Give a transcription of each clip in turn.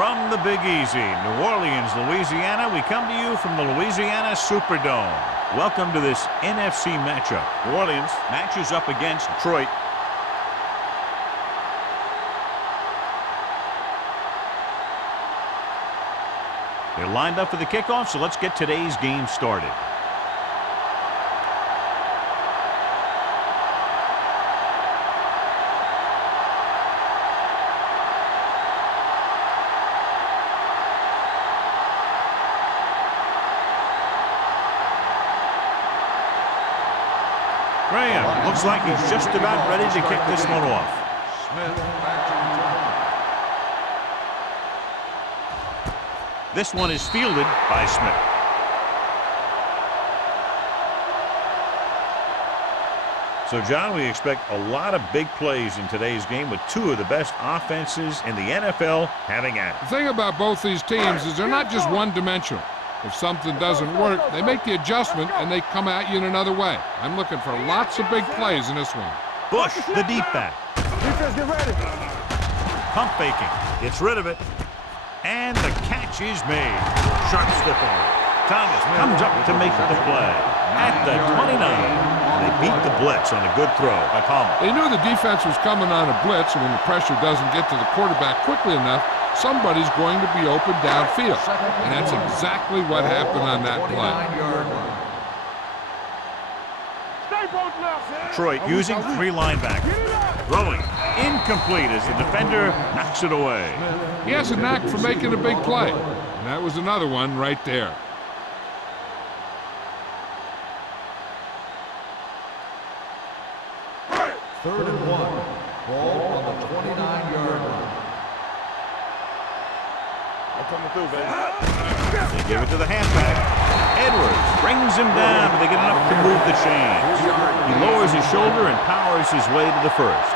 From the Big Easy, New Orleans, Louisiana, we come to you from the Louisiana Superdome. Welcome to this NFC matchup. New Orleans matches up against Detroit. They're lined up for the kickoff, so let's get today's game started. Graham looks like he's just about ready to kick this one off. This one is fielded by Smith. So, John, we expect a lot of big plays in today's game with two of the best offenses in the NFL having at it. The thing about both these teams is they're not just one-dimensional. If something doesn't work, they make the adjustment and they come at you in another way. I'm looking for lots of big plays in this one. Bush, the deep back. Defense, get ready. Pump faking. Gets rid of it. And the catch is made. Sharp stiff arm. Thomas comes up to make the play. At the 29. They beat the blitz on a good throw by Palmer. They knew the defense was coming on a blitz, and when the pressure doesn't get to the quarterback quickly enough, somebody's going to be open downfield. And that's exactly what happened on that play. Detroit using three linebackers. Throwing. Incomplete as the defender knocks it away. He has a knack for making a big play. And that was another one right there. Third and one. Ball on the 29-yard line. Coming through, baby. They give it to the halfback. Edwards brings him down, but they get enough to move the chains. He lowers his shoulder and powers his way to the first.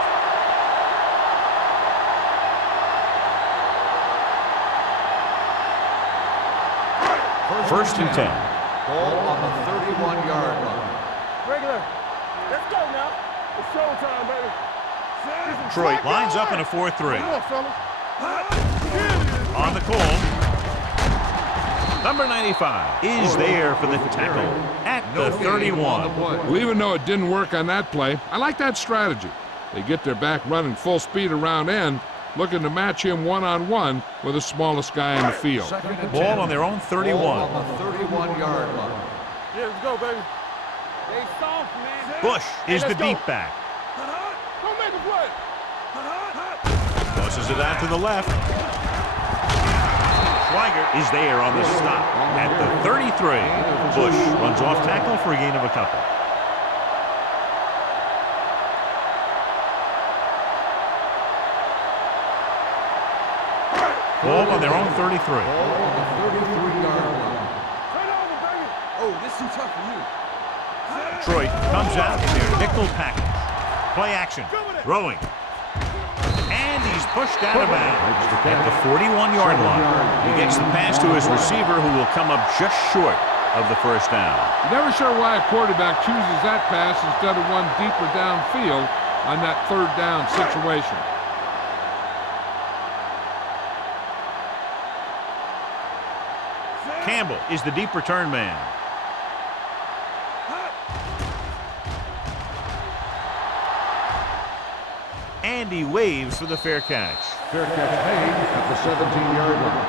First and 10. Ball on the 31-yard line. Regular. Let's go now. It's showtime, baby. Detroit lines up in a 4-3. Come on, fellas. On the call. Number 95 is there for the tackle at the 31. Well, even though it didn't work on that play, I like that strategy. They get their back running full speed around end, looking to match him one-on-one with the smallest guy in the field. Ball on their own 31. Ball on the 31-yard line. Yeah, let's go, baby. They soft, man. Bush is the deep back. Don't make a play. Tosses it out to the left. Schweiger is there on the stop at the 33. Bush runs off tackle for a gain of a couple. Ball on their own 33. Ball on the 33-yard line. Turn over, baby. Oh, this is too tough for you. Detroit comes out in their nickel package. Play action. Throwing. And he's pushed out of bounds at the 41-yard line. He gets the pass to his receiver, who will come up just short of the first down. You're never sure why a quarterback chooses that pass instead of one deeper downfield on that third down situation. Campbell is the deep return man. And he waves for the fair catch. Fair catch made at the 17-yard line.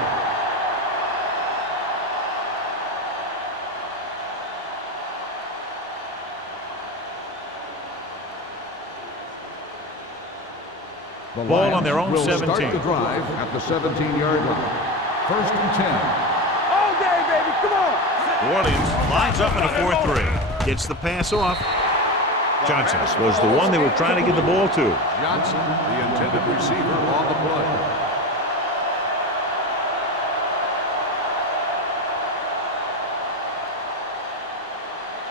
The Ball on their own will 17. Start the drive at the 17-yard line. First and 10. All day, baby. Come on. New Orleans lines up in a 4-3. Gets the pass off. Johnson was the one they were trying to get the ball to. Johnson, the intended receiver, on the play.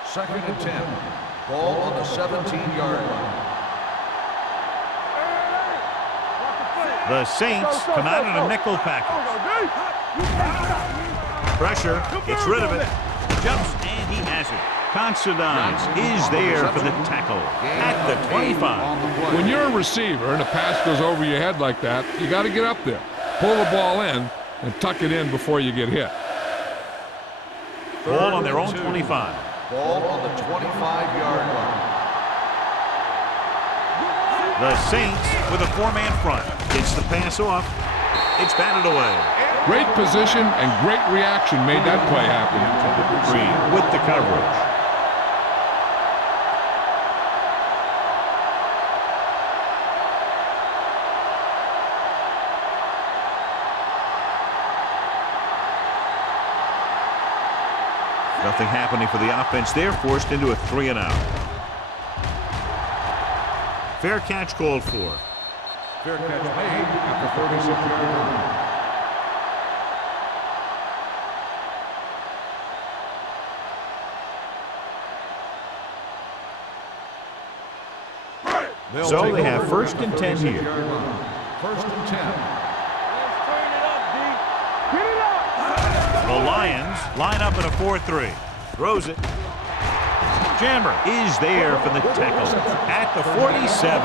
Second and 10. Ball on the 17-yard line. The Saints come out in a nickel package. Pressure, gets rid of it, jumps, and he has it. Considine is there for the tackle at the 25. When you're a receiver and a pass goes over your head like that, you got to get up there. pull the ball in and tuck it in before you get hit. Ball on their own 25. Ball on the 25-yard line. The Saints with a 4-man front. Gets the pass off. It's batted away. Great position and great reaction made that play happen. Green with the coverage. Nothing happening for the offense. They're forced into a 3-and-out. Fair catch called for. Fair catch made at the 46-yard line. So they have 1st and 10 here. 1st and 10. Let's turn it up, D. Get it up. The Lions line up in a 4-3. Throws it. Jammer is there for the tackle at the 47.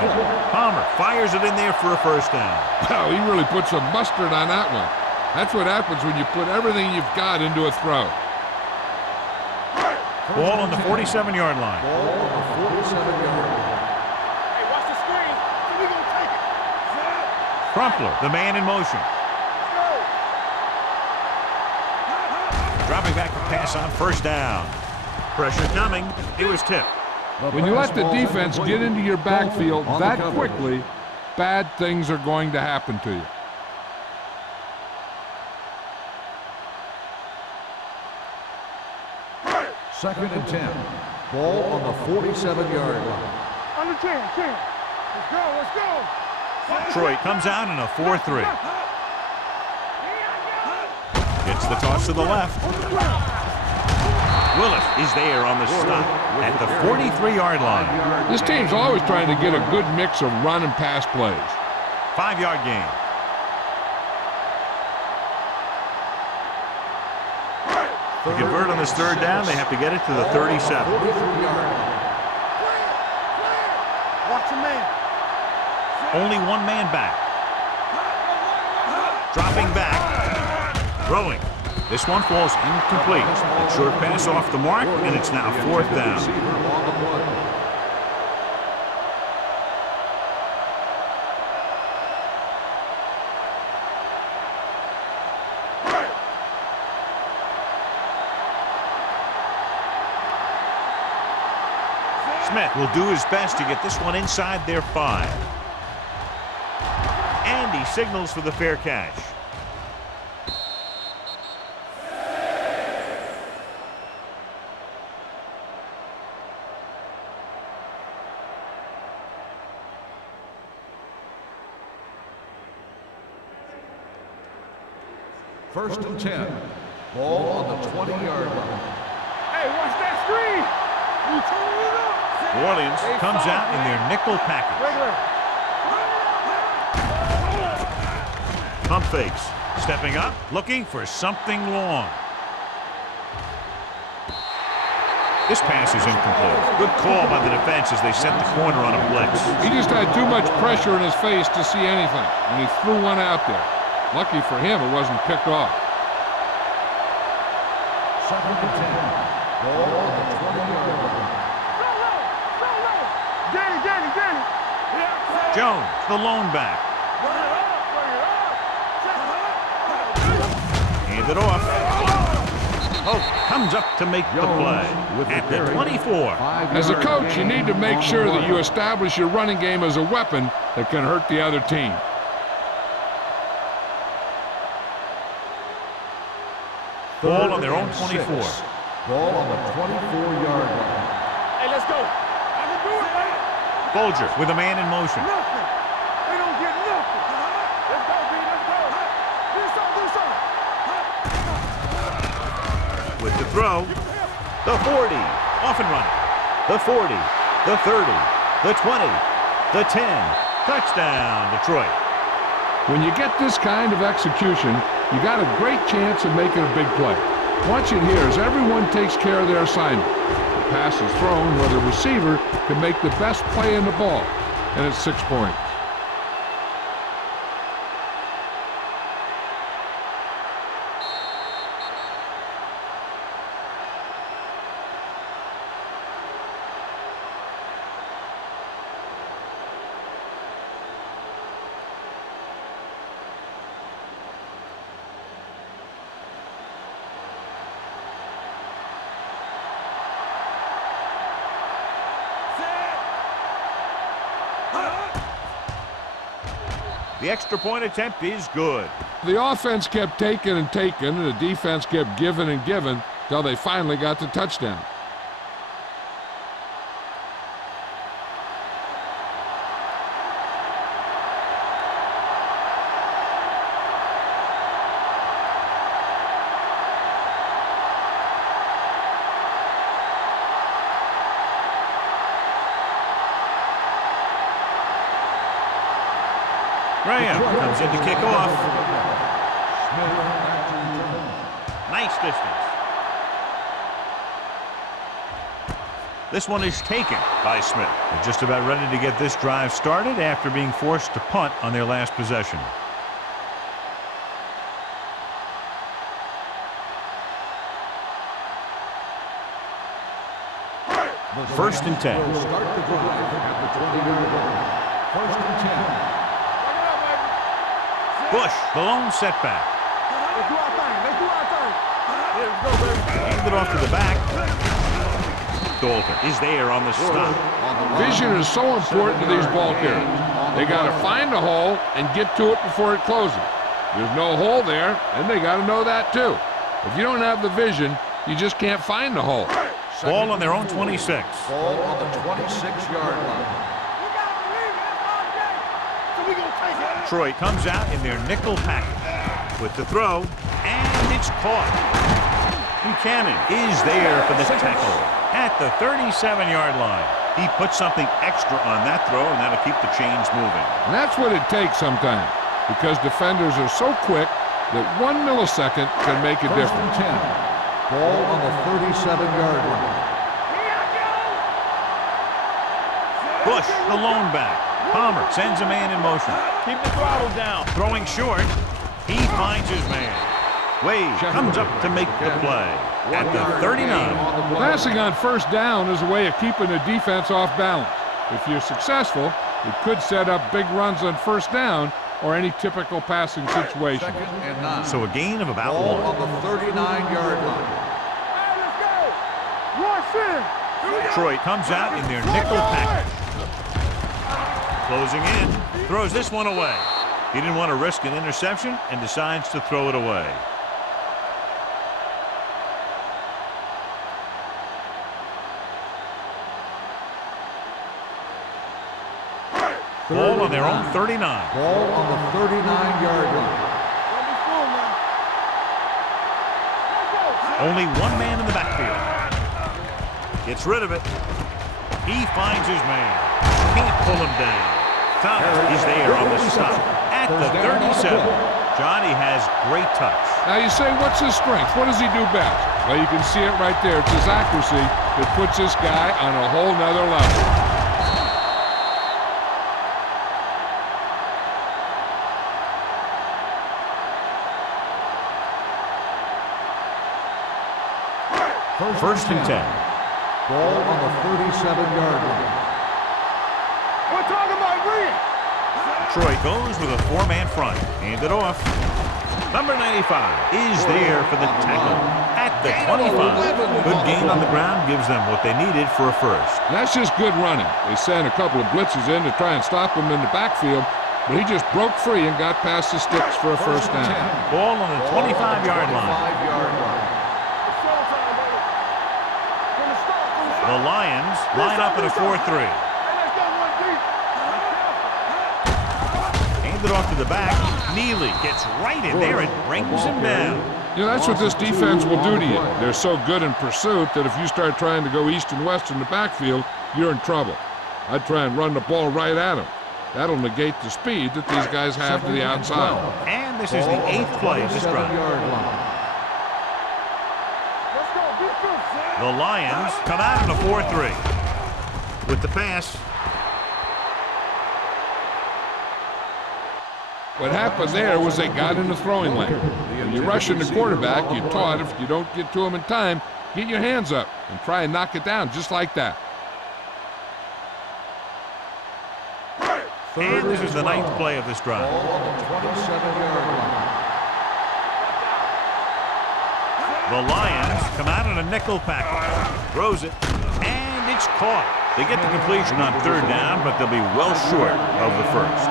Palmer fires it in there for a 1st down. Wow, he really put some mustard on that one. That's what happens when you put everything you've got into a throw. Ball on the 47-yard line. Ball on the 47-yard line. Hey, watch the screen. We gonna take it. Crumpler, the man in motion. Dropping back to pass on 1st down. Pressure coming. It was tipped. When you let the defense get into your backfield that quickly, bad things are going to happen to you. Second and 10. Ball on the 47-yard line. Under 10. Let's go. Detroit comes out in a 4-3. Gets the toss to the left. Willis is there on the stop at the 43-yard line. This team's always trying to get a good mix of run and pass plays. 5-yard gain. To convert on this 3rd down, they have to get it to the 37. Watch your man. Only 1 man back. Dropping back. Throwing. This one falls incomplete. A short pass off the mark, and it's now 4th down. Smith will do his best to get this one inside their 5. And he signals for the fair catch. First and 10. Ball on the 20-yard line. Hey, watch that screen. We turn it up. New Orleans comes out in their nickel package. Regular. Pump fakes. Stepping up, looking for something long. This pass is incomplete. Good call by the defense as they set the corner on a blitz. He just had too much pressure in his face to see anything, and he threw one out there. Lucky for him, it wasn't picked off. Second and 10. Ball on the 20-yard line. Get it. Jones, the lone back. Hand it off. Hope comes up to make the play at the 24. As a coach, you need to make sure that you establish your running game as a weapon that can hurt the other team. Ball on their own 24. Ball on the 24-yard line. Hey, let's go. I can do it, man. Folger with a man in motion. Nothing. They don't get nothing. Let's go, B. Let's go. Do something. With the throw, the 40, off and running. The 40, the 30, the 20, the 10. Touchdown, Detroit. When you get this kind of execution, you got a great chance of making a big play. Watch it here as everyone takes care of their assignment. The pass is thrown where the receiver can make the best play in the ball, and it's 6 points. The extra point attempt is good. The offense kept taking and taking, and the defense kept giving and giving till they finally got the touchdown. Graham comes in to kick off. Nice distance. This one is taken by Smith. They're just about ready to get this drive started after being forced to punt on their last possession. First and 10. Start the drive at the 20-yard line. First and 10. Bush, the lone setback. Let's do our thing. Let's do our thing. Let's go, baby. Hand it off to the back. Dalton is there on the stop. Vision is so important to these ball carriers. They got to find a hole and get to it before it closes. There's no hole there, and they got to know that too. If you don't have the vision, you just can't find the hole. Ball on their own 26. Ball on the 26-yard line. Troy comes out in their nickel package with the throw, and it's caught. Buchanan is there for the tackle at the 37-yard line. He puts something extra on that throw, and that'll keep the chains moving. And that's what it takes sometimes, because defenders are so quick that 1 millisecond can make a First difference. and 10. Ball on the 37-yard line. Bush, the lone back. Palmer sends a man in motion. Keep the throttle down. Throwing short. He finds his man. Wade comes up to make the play at the 39. Passing on first down is a way of keeping the defense off balance. If you're successful, it could set up big runs on first down or any typical passing situation. Second and 9. So a gain of about Ball 1. on the 39-yard line. Hey, let's go. Rush in. Here we go. Detroit comes out in their nickel package. Closing in, throws this one away. He didn't want to risk an interception and decides to throw it away. Ball on their own 39. Ball on the 39-yard line. Don't be fooled now. Let's go. Only one man in the backfield. Gets rid of it. He finds his man. Can't pull him down. Thomas is there on the stop at the 37. Johnny has great touch. Now you say, what's his strength? What does he do best? Well, you can see it right there. It's his accuracy that puts this guy on a whole nother level. First and 10. Ball on the 37-yard line. We're talking about Reed. Troy goes with a 4-man front. Hand it off. Number 95 is there for the tackle at the 25. Good gain on the ground gives them what they needed for a first. And that's just good running. They sent a couple of blitzes in to try and stop him in the backfield, but he just broke free and got past the sticks for a first down. Ball on the 25-yard line. 25-yard line. It's showtime, baby. From the start. The Lions line up in a 4-3. Hey, let's go one deep. Hand it off to the back. Neely gets right in there and brings him down. You know, that's what this defense will do to you. They're so good in pursuit that if you start trying to go east and west in the backfield, you're in trouble. I'd try and run the ball right at them. That'll negate the speed that these guys have to the outside. And this is the 8th play of this drive. Let's go. Be good. The Lions come out in a 4-3. With the pass, What happened there was they got in the throwing lane. When you're rushing the quarterback, you're taught if you don't get to him in time, get your hands up and try and knock it down just like that. and this is the 9th play of this drive. Ball on the 27-yard line. The Lions come out in a nickel package. Throws it, and it's caught. They get the completion on 3rd down, but they'll be well short of the first.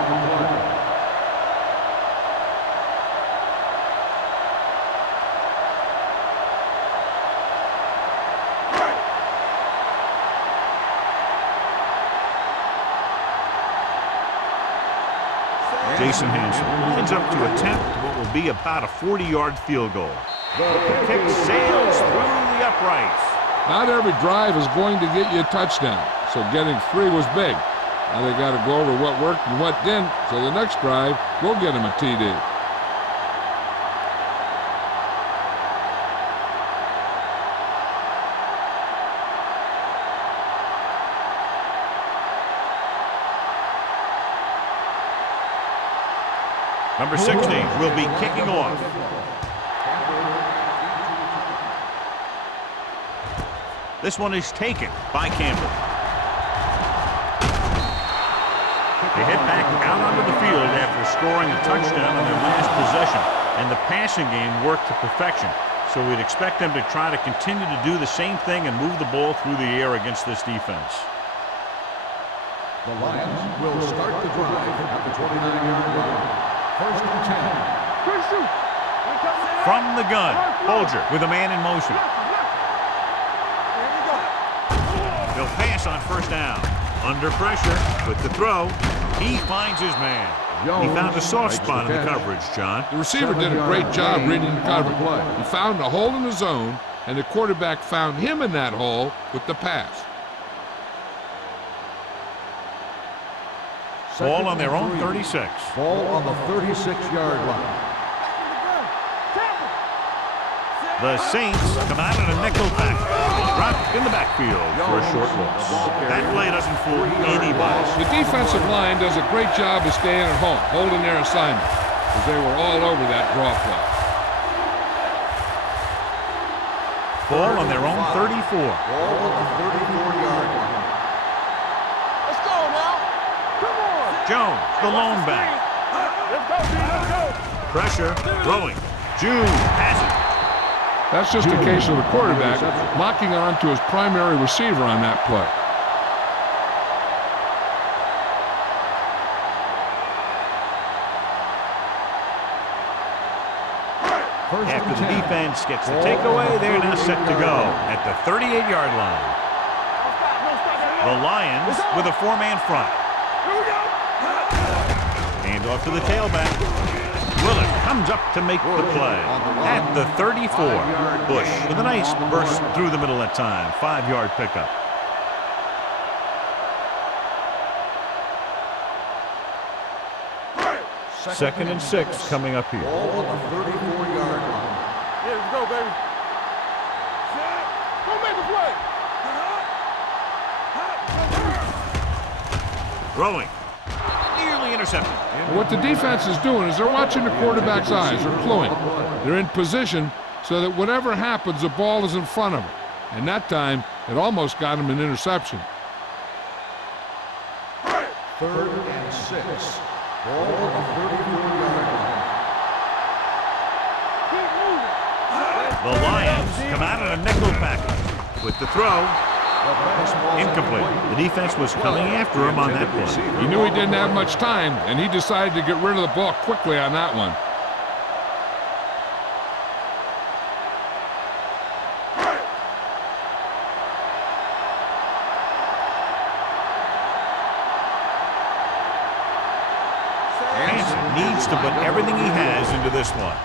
Jason Hanson lines up to attempt what will be about a 40-yard field goal. The kick sails through the uprights. Not every drive is going to get you a touchdown, so getting 3 was big. Now they got to go over what worked and what didn't, so the next drive will get them a TD. Number 60 will be kicking off. This one is taken by Campbell. They head back out onto the field after scoring a touchdown on their last possession, and the passing game worked to perfection. So we'd expect them to try to continue to do the same thing and move the ball through the air against this defense. The Lions will start the drive at the 29-yard line. First and 10. From the gun, Bulger with a man in motion. He'll pass on first down. Under pressure with the throw. He finds his man. He found a soft spot in the coverage, John. The receiver did a great job reading the coverage. He found a hole in the zone, and the quarterback found him in that hole with the pass. Ball on their own 36. Ball on the 36-yard line. The Saints come out in a nickel pack. Dropped in the backfield for a short loss. That play doesn't fool anybody. The defensive line does a great job of staying at home, holding their assignment, because they were all over that draw play. Ball on their own 34. Ball on the 34-yard line. Let's go now. Come on. Jones, the lone back. Let's go, B. Let's go. Pressure, throwing. June passes. That's just a case of the quarterback locking on to his primary receiver on that play. After the defense gets the takeaway, they're now set to go at the 38-yard line. The Lions with a 4-man front. Hand off to the tailback. Willard comes up to make the play at the 34. Bush with a nice burst through the middle that time. 5-yard pickup. Second and 6 coming up here. Ball on the 34-yard line. Yeah, let's go, baby. Go make a play. Throwing. Nearly intercepted. What the defense is doing is they're watching the quarterback's eyes. They're cluing. They're in position so that whatever happens, the ball is in front of them. And that time, it almost got him an interception. 3rd and 6. Ball on the 34-yard line. The Lions come out in a nickel package with the throw. Incomplete. The defense was coming after him on that play. He knew he didn't have much time, and he decided to get rid of the ball quickly on that one. Hanson needs to put everything he has into this one.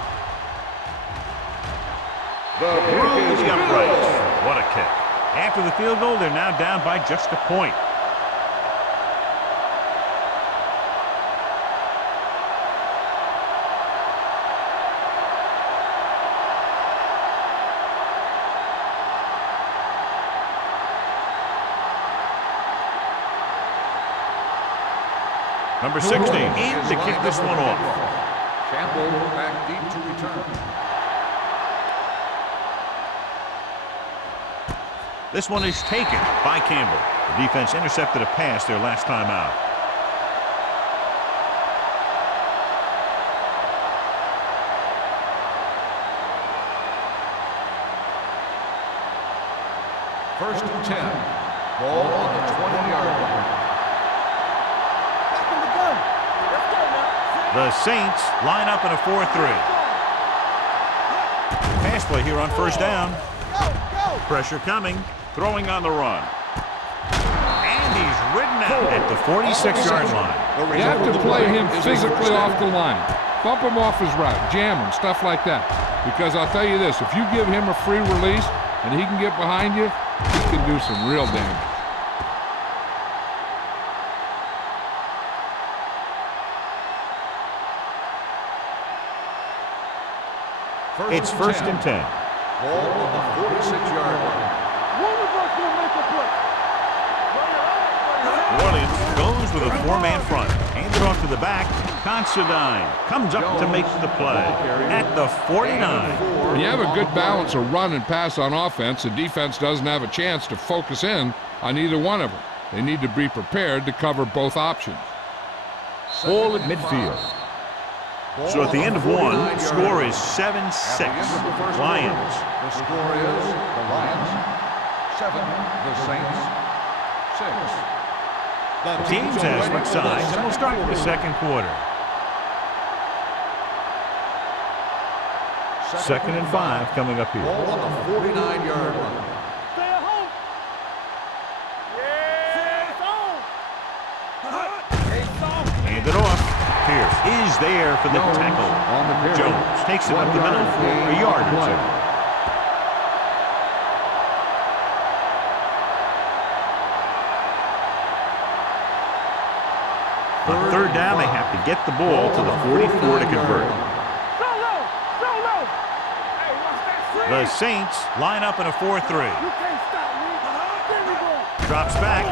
Through the uprights. What a kick. After the field goal, they're now down by just a point. Number 60 in to kick this one off. Campbell back deep to return. This one is taken by Campbell. The defense intercepted a pass their last time out. First and 10. Ball on the 20-yard line. Back in the gun. Let's go now. The Saints line up in a 4-3. Pass play here on first down. Go, go. Pressure coming. Throwing on the run. And he's ridden out at the 46-yard line. You have to play him physically off the line. Bump him off his route, jam him, stuff like that. Because I'll tell you this, if you give him a free release and he can get behind you, he can do some real damage. It's first and 10. Ball on the 46-yard line. One of us will make a play. New Orleans goes with a four-man front. Hands it off to the back. Considine comes up to make the play at the 49. When you have a good balance of run and pass on offense, the defense doesn't have a chance to focus in on either one of them. They need to be prepared to cover both options. Ball at midfield. So at the end of one, score is 7-6. Lions. The score is the Lions 7, the Saints 6. The teams have switched sides, and we'll start the second quarter. 2nd and 5 coming up here. Ball on the 49-yard line. Stay at home. Yeah. It's on. Hand it off. Pierce is there for the tackle. On the carry. Jones takes it up the middle for a yard or two. On third down, they have to get the ball to the 44 to convert. Solo. Hey, watch that. The Saints line up in a 4-3. You can't stop me. There we go. Drops back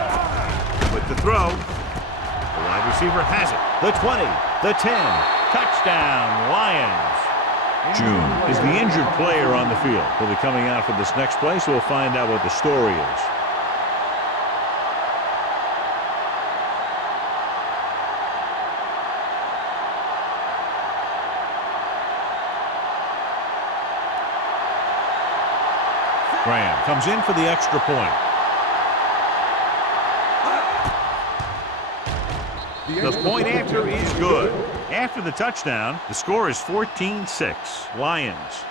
with the throw. The wide receiver has it. The 20, the 10. Touchdown, Lions. June is the injured player on the field. He'll be coming out for this next play, so we'll find out what the story is. Graham comes in for the extra point. The point after is good. After the touchdown, the score is 14-6. Lions.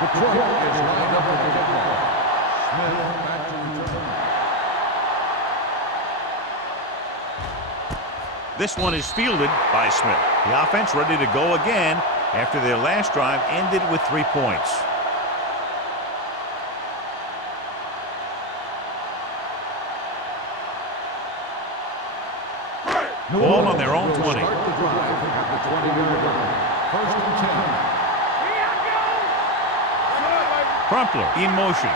Detroit is lined up at the kickoff. Smith back to return. This one is fielded by Smith. The offense ready to go again after their last drive ended with 3 points. Ball on their own 20. Start the drive at the 20-yard line. First and 10. Crumpler in motion.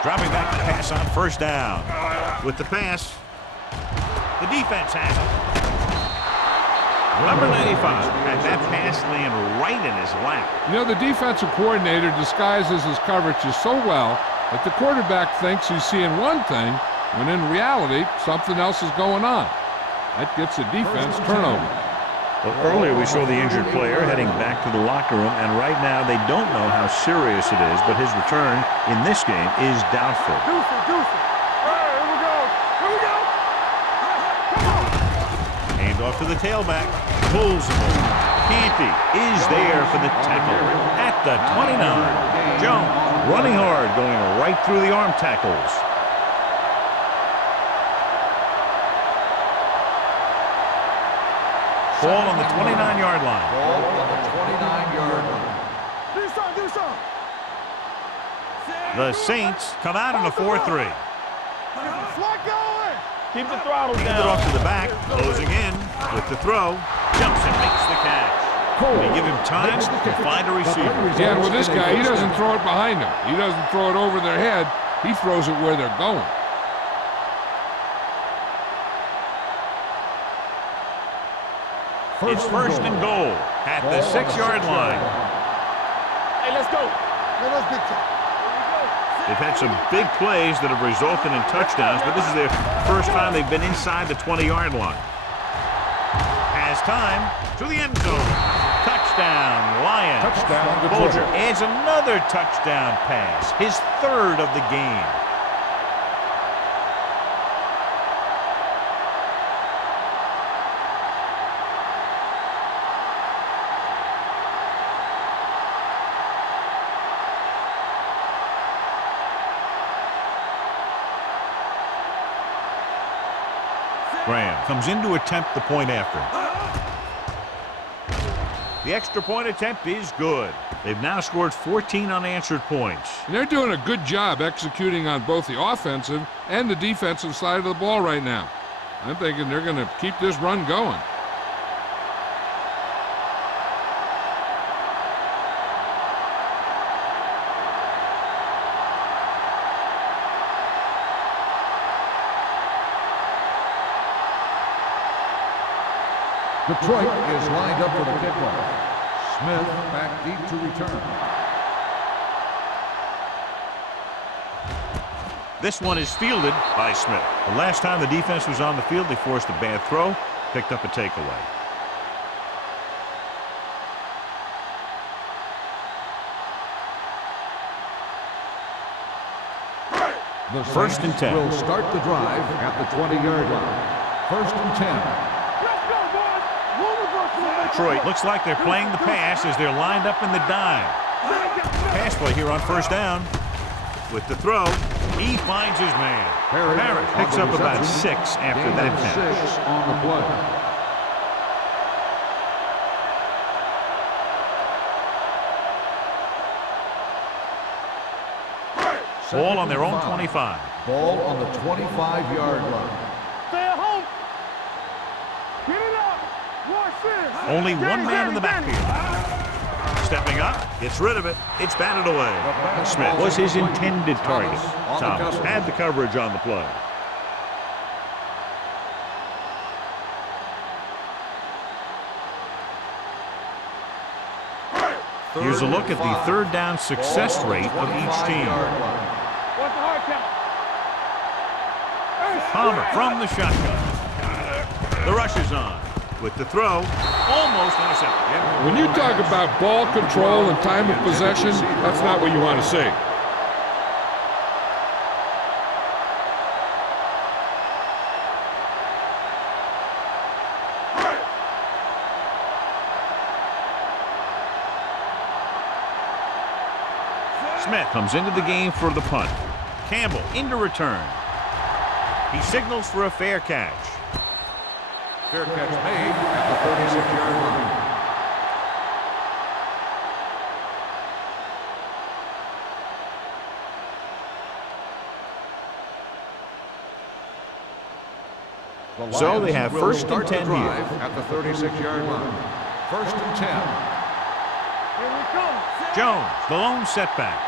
Dropping back to pass on first down. With the pass, the defense has it. Number 95 had that pass land right in his lap. You know, the defensive coordinator disguises his coverages so well that the quarterback thinks he's seeing one thing when in reality something else is going on. That gets a defense turnover. Well, earlier we saw the injured player heading back to the locker room, and right now they don't know how serious it is, but his return in this game is doubtful. Deuce it. Here we go. Come on. Hand off to the tailback. Pulls him over. Canty is there for the tackle at the 29. Jones running hard, going right through the arm tackles. Ball on the 29-yard line. Ball on the 29-yard line. Do something. The Saints come out in a 4-3. Slot going. Keep the throttle Hand it down. off to the back, closing in with the throw. Jumps and makes the catch. They give him time to find a receiver. Yeah, and with this guy, he doesn't throw it behind them. He doesn't throw it over their head. He throws it where they're going. It's first and goal at the 6-yard line. Hey, let's go. They've had some big plays that have resulted in touchdowns, but this is their first time they've been inside the 20-yard line. Has time to the end zone. Touchdown, Lions. Touchdown, Detroit. Bulger adds another touchdown pass, his third of the game. Graham comes in to attempt the point after. The extra point attempt is good. They've now scored 14 unanswered points. And they're doing a good job executing on both the offensive and the defensive side of the ball right now. I'm thinking they're going to keep this run going. Detroit is lined up for the kickoff. Smith back deep to return. This one is fielded by Smith. The last time the defense was on the field, they forced a bad throw, picked up a takeaway. The First and 10. will start the drive at the 20-yard line. First and 10. Detroit looks like they're playing the pass as they're lined up in the dime. Pass play here on first down. With the throw, he finds his man. Parrott picks up about 6 after that catch. 6 on the play. Ball on their own 25. Ball on the 25-yard line. Stay at home. Get it up. Watch this. Only one man in the backfield. Stepping up, gets rid of it. It's batted away. Smith was his intended target. Thomas had the coverage on the play. Here's a look at the third down success rate of each team. What's the hard count? Palmer from the shotgun. The rush is on. With the throw, almost intercepted. When you talk about ball control and time of possession, that's not what you want to see. Smith comes into the game for the punt. Campbell into return. He signals for a fair catch. Fair catch made at the 36-yard line. So they have first and 10 here. At the 36-yard line. First and 10. Here we come. Jones, the lone setback.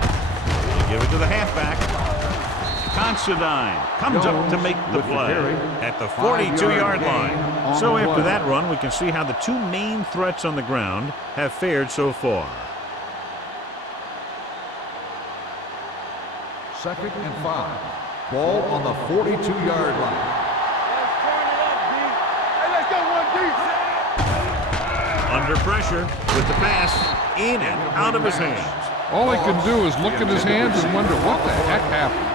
They give it to the halfback. Considine comes up to make the play at the 42-yard line. So after that run, we can see how the two main threats on the ground have fared so far. Second and 5. Ball on the 42-yard line. Let's turn it up, D. Hey, let's go one deep. Under pressure with the pass in and out of his hands. All he can do is look at his hands and wonder what the heck happened.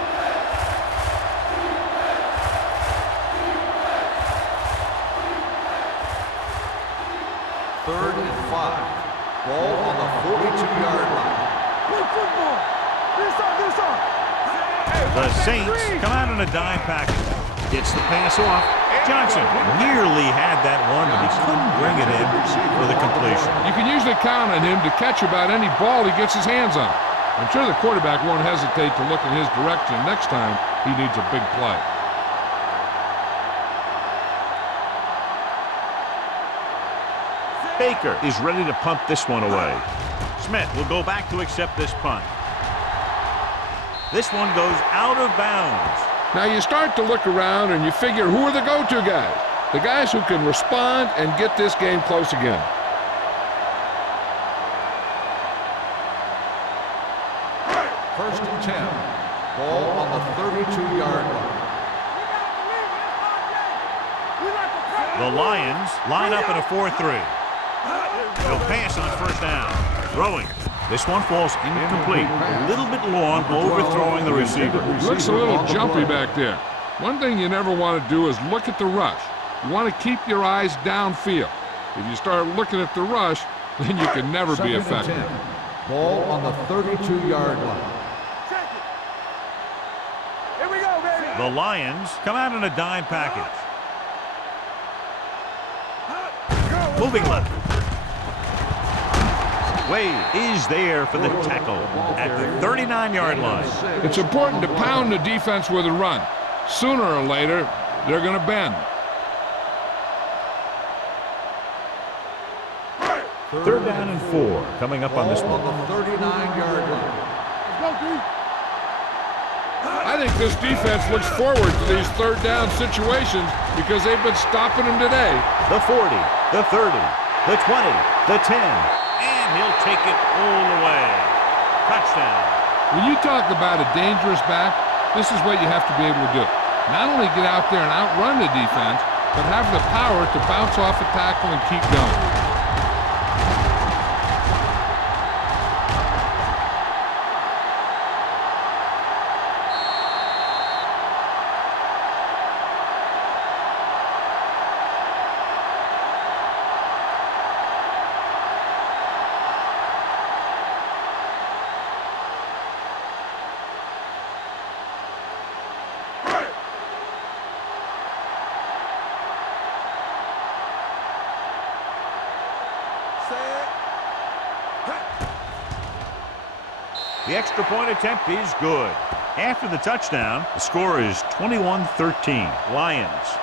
Third and 5. Ball on the 42-yard line. Play football. This on. The Saints come out in a dime package. Gets the pass off. Johnson nearly had that one, but he couldn't bring it in for the completion. You can usually count on him to catch about any ball he gets his hands on. I'm sure the quarterback won't hesitate to look in his direction next time he needs a big play. Baker is ready to punt this one away. Smith will go back to accept this punt. This one goes out of bounds. Now you start to look around and you figure, who are the go-to guys? The guys who can respond and get this game close again. First and 10. Ball on the 32-yard line. The Lions line up in a 4-3. He'll pass on first down. Throwing. This one falls incomplete. A little bit long, overthrowing the receiver. Looks a little jumpy back there. One thing you never want to do is look at the rush. You want to keep your eyes downfield. If you start looking at the rush, then you can never be effective. Ball on the 32-yard line. Check it. Here we go, baby. The Lions come out in a dime package. Moving left. Wade is there for the tackle at the 39-yard line. It's important to pound the defense with a run. Sooner or later, they're going to bend. Third down and 4 coming up on this one. On the 39-yard line. Let's go, D. I think this defense looks forward to these third down situations because they've been stopping them today. The 40, the 30, the 20, the 10, and he'll take it all the way. Touchdown. When you talk about a dangerous back, this is what you have to be able to do. Not only get out there and outrun the defense, but have the power to bounce off a tackle and keep going. The extra point attempt is good. After the touchdown, the score is 21-13. Lions.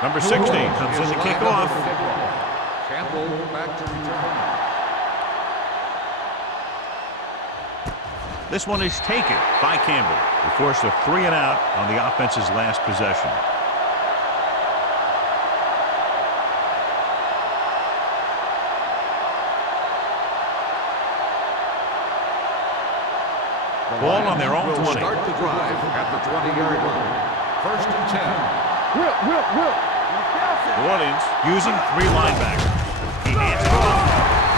Number 16 comes in to kick off. Campbell back to return. This one is taken by Campbell. They force a 3 and out on the offense's last possession. Ball on their own 20. Start the drive at the 20-yard line. First and 10. Whip. New Orleans using 3 linebackers. He hands it off.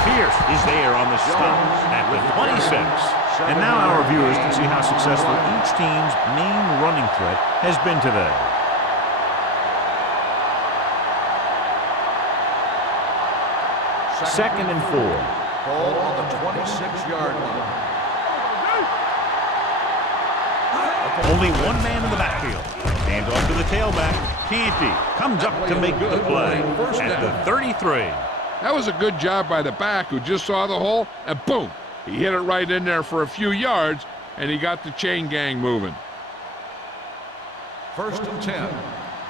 Pierce is there on the stop at the 26. And now our viewers can see how successful each team's main running threat has been today. Second and 4. Ball on the 26-yard line. Only one man in the backfield. Hand off to the tailback. Canty comes up to make the play at the 33. That was a good job by the back who just saw the hole, and boom, he hit it right in there for a few yards, and he got the chain gang moving. First and 10.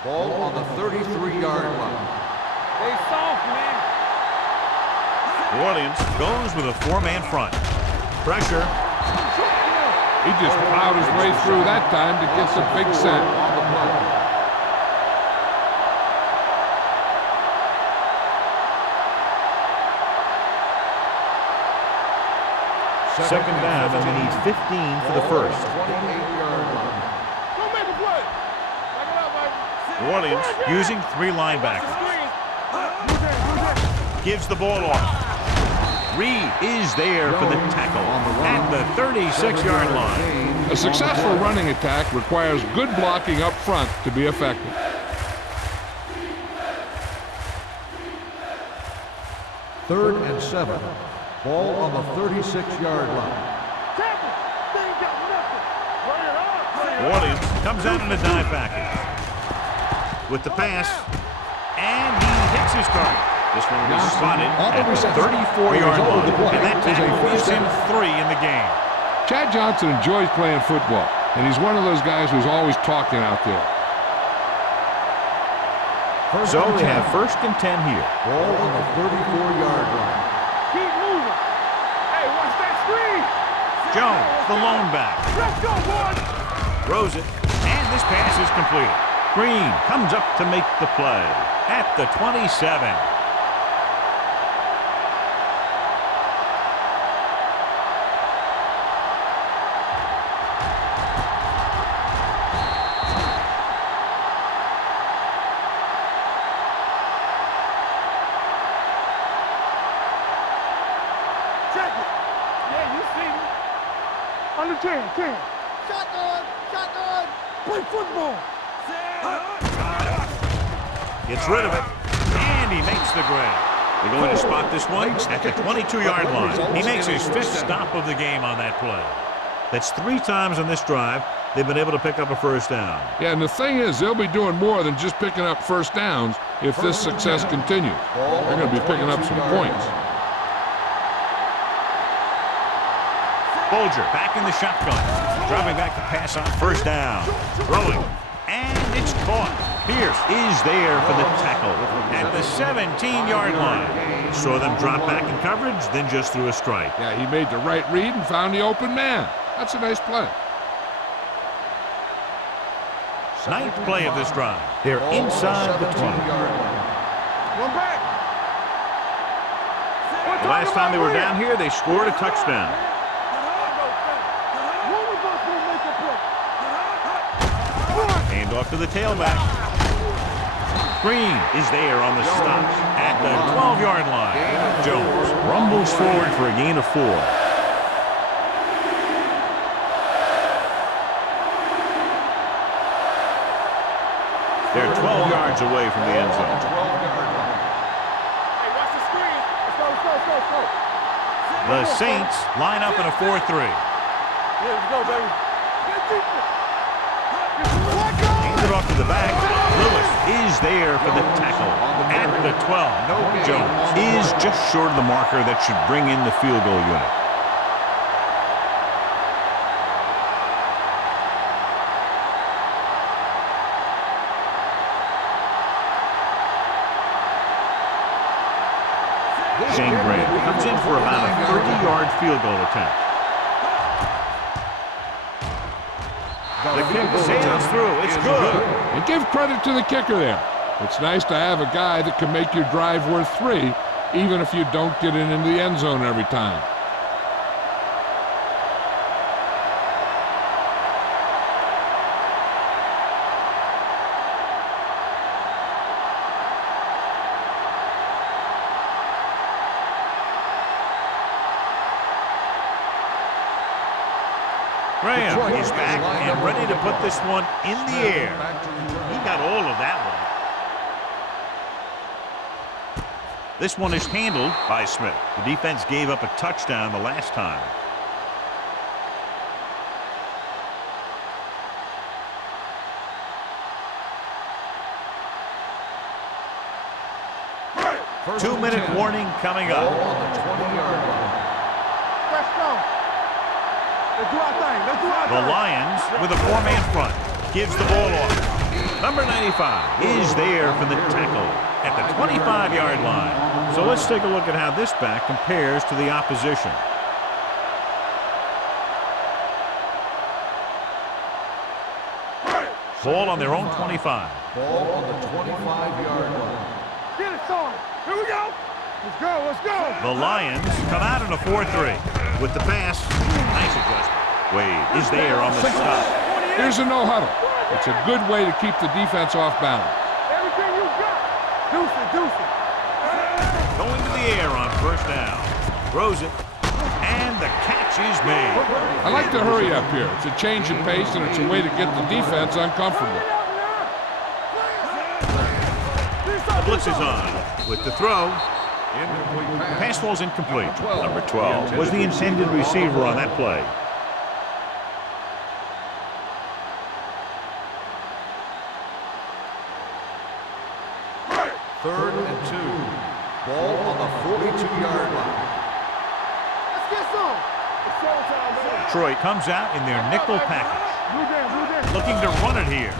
Ball on the 33-yard line. They soft, man. New Orleans goes with a 4-man front. Pressure. He just plowed his way through that time to get the big sack. On the play. Second down, and they need 15 for the first. 28-yard line. Go make a play. Back it up, Mike. New Orleans using 3 linebackers. Gives the ball off. Reed is there for the tackle at the 36-yard line. A successful running attack requires good blocking up front to be effective. Third and 7. Ball on the 36-yard line. New Orleans comes out in a dime package. With the pass, and he hits his target. This one was spotted at the 34-yard line, and that tackle gives him 3 in the game. Chad Johnson enjoys playing football, and he's one of those guys who's always talking out there. So they have first and 10 here. Ball on the 34-yard line. Keep moving. Hey, watch that screen. Jones, the lone back. Let's go, boys. Throws it, and this pass is completed. Green comes up to make the play at the 27. Check it. Yeah, you see me. Under 10. Shotgun! Shotgun! Play football. Gets rid of it, and he makes the grab. They're going to spot this one at the 22-yard line. He makes his 5th stop of the game on that play. That's 3 times on this drive they've been able to pick up a first down. Yeah, and the thing is, they'll be doing more than just picking up first downs if this success continues. They're going to be picking up some points. Bolger back in the shotgun, driving back to pass on first down. Throwing, and it's caught. Pierce is there for the tackle at the 17-yard line. Saw them drop back in coverage, then just threw a strike. Yeah, he made the right read and found the open man. That's a nice play. 9th play of this drive. They're inside the 20. One back. The last time they were down here, they scored a touchdown. One of us will make a play. Hand off to the tailback. Green is there on the stop at the 12-yard line. Jones rumbles forward for a gain of 4. They're 12 yards away from the end zone. Hey, watch the screen. Let's go. The Saints line up in a 4-3. Yeah, let's go, baby. Hands it off to the back. Lewis is there for the tackle at the 12. Jones is just short of the marker that should bring in the field goal unit. Shane Grant comes in for about a 30-yard field goal attempt. The kick sails through. It's good. And give credit to the kicker there. It's nice to have a guy that can make your drive worth 3, even if you don't get it into the end zone every time. Graham is back and ready to put this one in the air. He got all of that one. This one is handled by Smith. The defense gave up a touchdown the last time. Two-minute warning coming up. Let's go. Let's do our thing. The Lions with a 4-man front. Gives the ball off. Number 95 is there for the tackle at the 25-yard line. So let's take a look at how this back compares to the opposition. Ball on their own 25. Ball on the 25-yard line. Get it, son. Here we go. Let's go. The Lions come out in a 4-3. With the pass, nice adjustment. Wade is there on the stop. Here's a no-huddle. It's a good way to keep the defense off balance. Everything you got. Deuce it. Going to the air on first down. Throws it. And the catch is made. I like to hurry up here. It's a change in pace, and it's a way to get the defense uncomfortable. The blitz is on. With the throw. The pass falls incomplete. Number 12 was the intended receiver on that play. Third and 2. Ball on the 42-yard line. Let's get some. It's showtime, man. Detroit comes out in their nickel package. Blue down. Looking to run it here.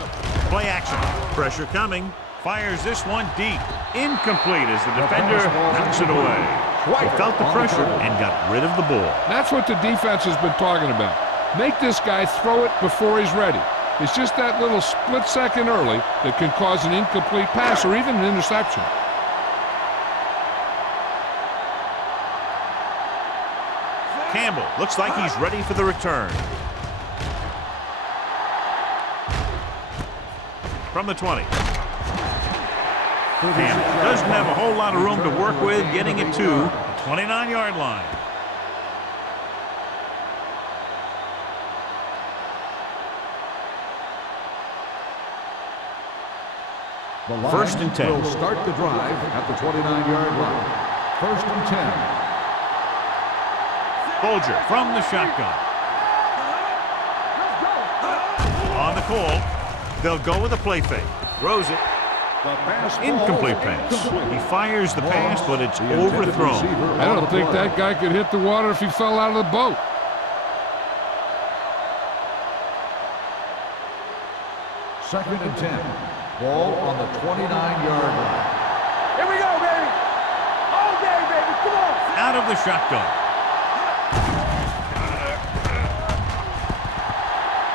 Play action. Pressure coming. Fires this one deep. Incomplete as the defender knocks it away. White He felt the on pressure cover. and got rid of the ball. That's what the defense has been talking about. Make this guy throw it before he's ready. It's just that little split second early that can cause an incomplete pass or even an interception. Campbell looks like he's ready for the return. From the 20. Campbell doesn't have a whole lot of room to work with, getting it to the 29-yard line. The Lions First and 10. will start the drive at the 29-yard line. First and 10. Bolger from the shotgun. On the call, they'll go with a play fake. Throws it. The pass Incomplete falls pass. incomplete. He fires the pass, but it's The intended overthrown. receiver I on don't the think play. that guy could hit the water if he fell out of the boat. Second and 10. Ball on the 29-yard line. Here we go, baby. All day, baby. Come on. Out of the shotgun.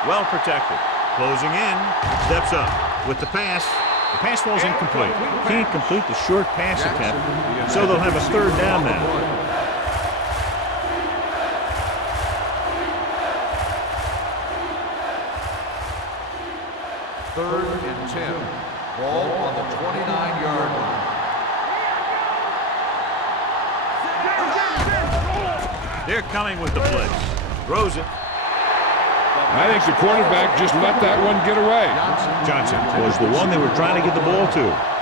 Well protected. Closing in. Steps up with the pass. The pass falls incomplete. Can't complete the short pass attempt, so they'll have a third down now. Third and 10. Ball on the 29-yard line. They're coming with the blitz. Throws it. I think the quarterback just let that one get away. Johnson was the one they were trying to get the ball to.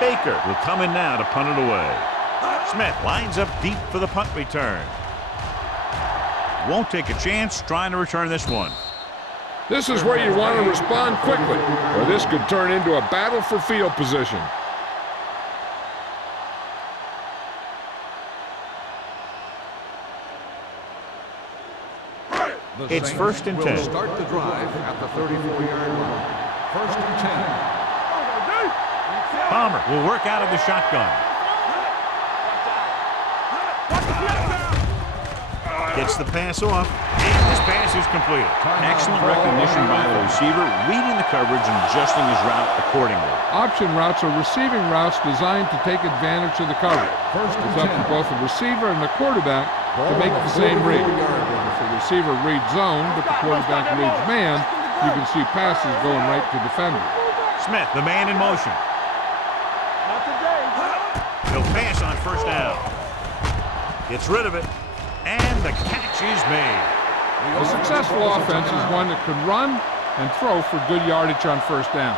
Baker will come in now to punt it away. Smith lines up deep for the punt return. Won't take a chance trying to return this one. This is where you want to respond quickly, or this could turn into a battle for field position. The It's Saints first and will 10. start the drive at the 34-yard line. First and 10. Palmer will work out of the shotgun. Gets the pass off, and this pass is completed. Excellent recognition by the receiver, reading the coverage and adjusting his route accordingly. Option routes are receiving routes designed to take advantage of the coverage. First and It's up to 10. both the receiver and the quarterback to Ball make on the same read. 44-yard line. If the receiver reads zone, but the quarterback reads man, you can see passes going right to defenders. Smith, the man in motion. Not today. He'll pass on first down. Gets rid of it, and the catch is made. A successful offense is one that can run and throw for good yardage on first down.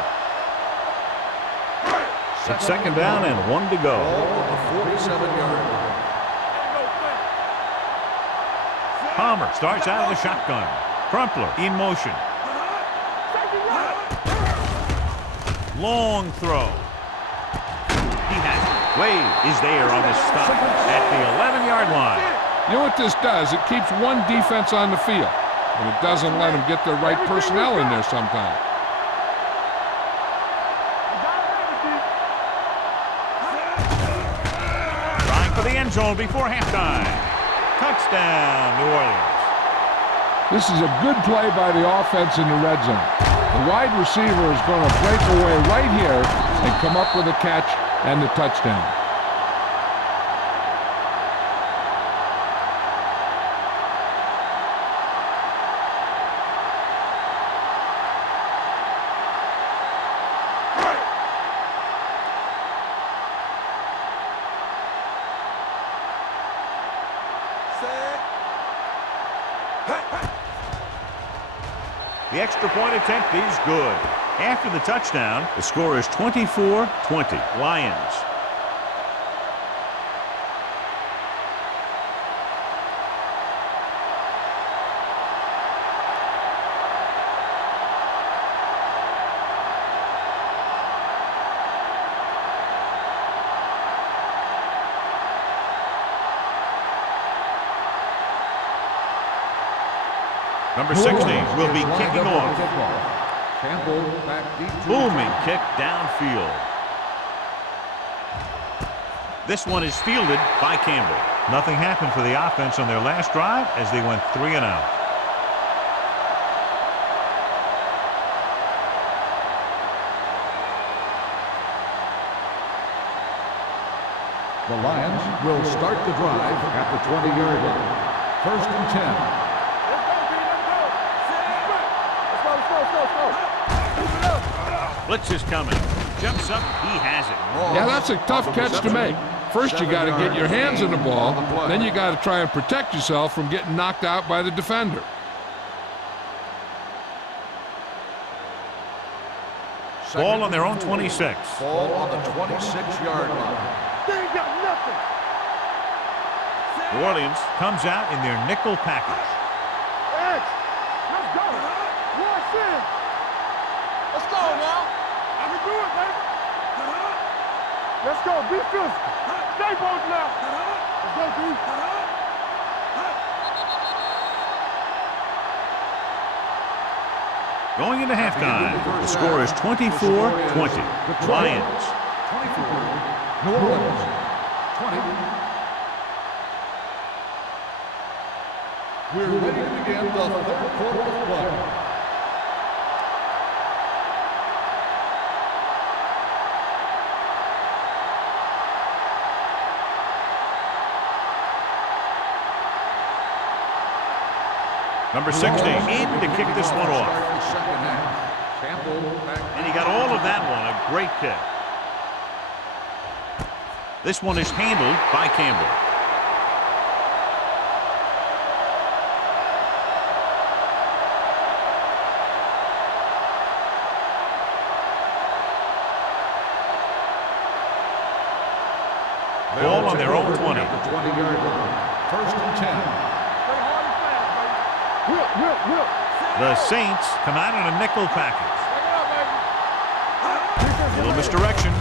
It's second down and 1 to go. Ball on the 47-yard line. Palmer starts out of the shotgun. Crumpler in motion. Long throw. He has it. Wade is there on the stop at the 11-yard line. You know what this does? It keeps one defense on the field, and it doesn't let them get the right personnel in there sometimes. Trying for the end zone before halftime. Touchdown, New Orleans. This is a good play by the offense in the red zone. The wide receiver is going to break away right here and come up with a catch and the touchdown. The extra point attempt is good. After the touchdown, the score is 24-20. Lions. Number 60 will be kicking off. Campbell back deep. Booming kick downfield. This one is fielded by Campbell. Nothing happened for the offense on their last drive as they went 3 and out. The Lions will start the drive at the 20-yard line. First and 10. Let's go, B. Let's go. Let's go. Blitz is coming. Jumps up. He has it. Yeah, that's a tough catch to make. First, you got to get your hands on the ball. Then you got to try and protect yourself from getting knocked out by the defender. Ball on their own 26. Ball on the 26-yard line. They ain't got nothing. New Orleans comes out in their nickel package. X. Let's go. Rush in. Let's go now. I can do it, baby. Let's go. Be physical. Stay both now. Let's go, B. Going into halftime, the score is 24-20. Lions. 24. New Orleans. 20. We're ready to begin the third quarter of play. Number 60 in to kick this one off. And he got all of that one. A great kick. This one is handled by Campbell. Ball on their own 20. 20-yard line. First and 10. Play hard and fast, baby. Whip. The Saints come out in a nickel package. Little misdirection.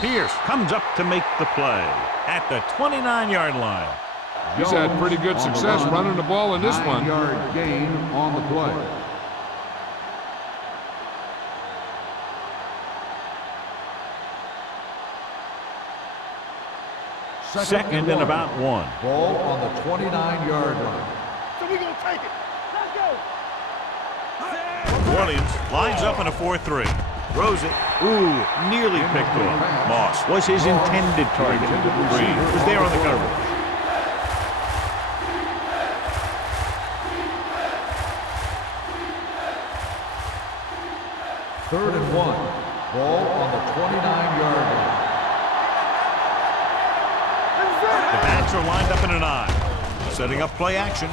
Pierce comes up to make the play at the 29-yard line. He's had pretty good success running the ball in this one. 9-yard gain on the play. Second and about 1. Ball on the 29-yard line. So we gonna take it. Let's go. New Orleans lines up in a 4-3. Throws it. Ooh, nearly picked off. Moss was his intended target. Green was there on the coverage. Third and 1. Ball on the 29-yard line. The backs are lined up in an I. Setting up play action.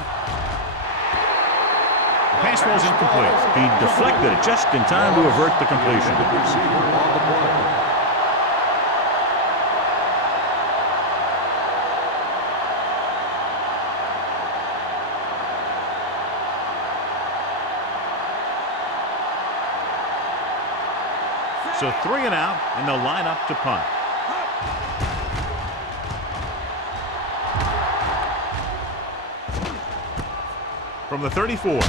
The pass was incomplete. He deflected it just in time to avert the completion. Receiver on the play. So 3 and out, and they'll line up to punt. From the 34.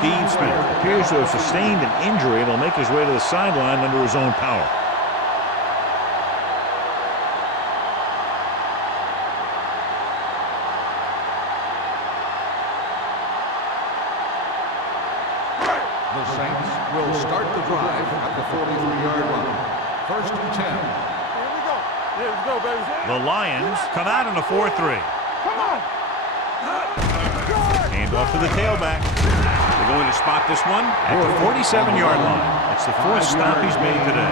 Steve Smith appears to have sustained an injury and will make his way to the sideline under his own power. The Saints will start the drive at the 43-yard line. First and 10. Here we go. Yeah, let's go, baby. The Lions come out in a 4-3. Come on. Hand off to the tailback. They're going to spot this one at the 47-yard line. That's the fourth stop he's made today.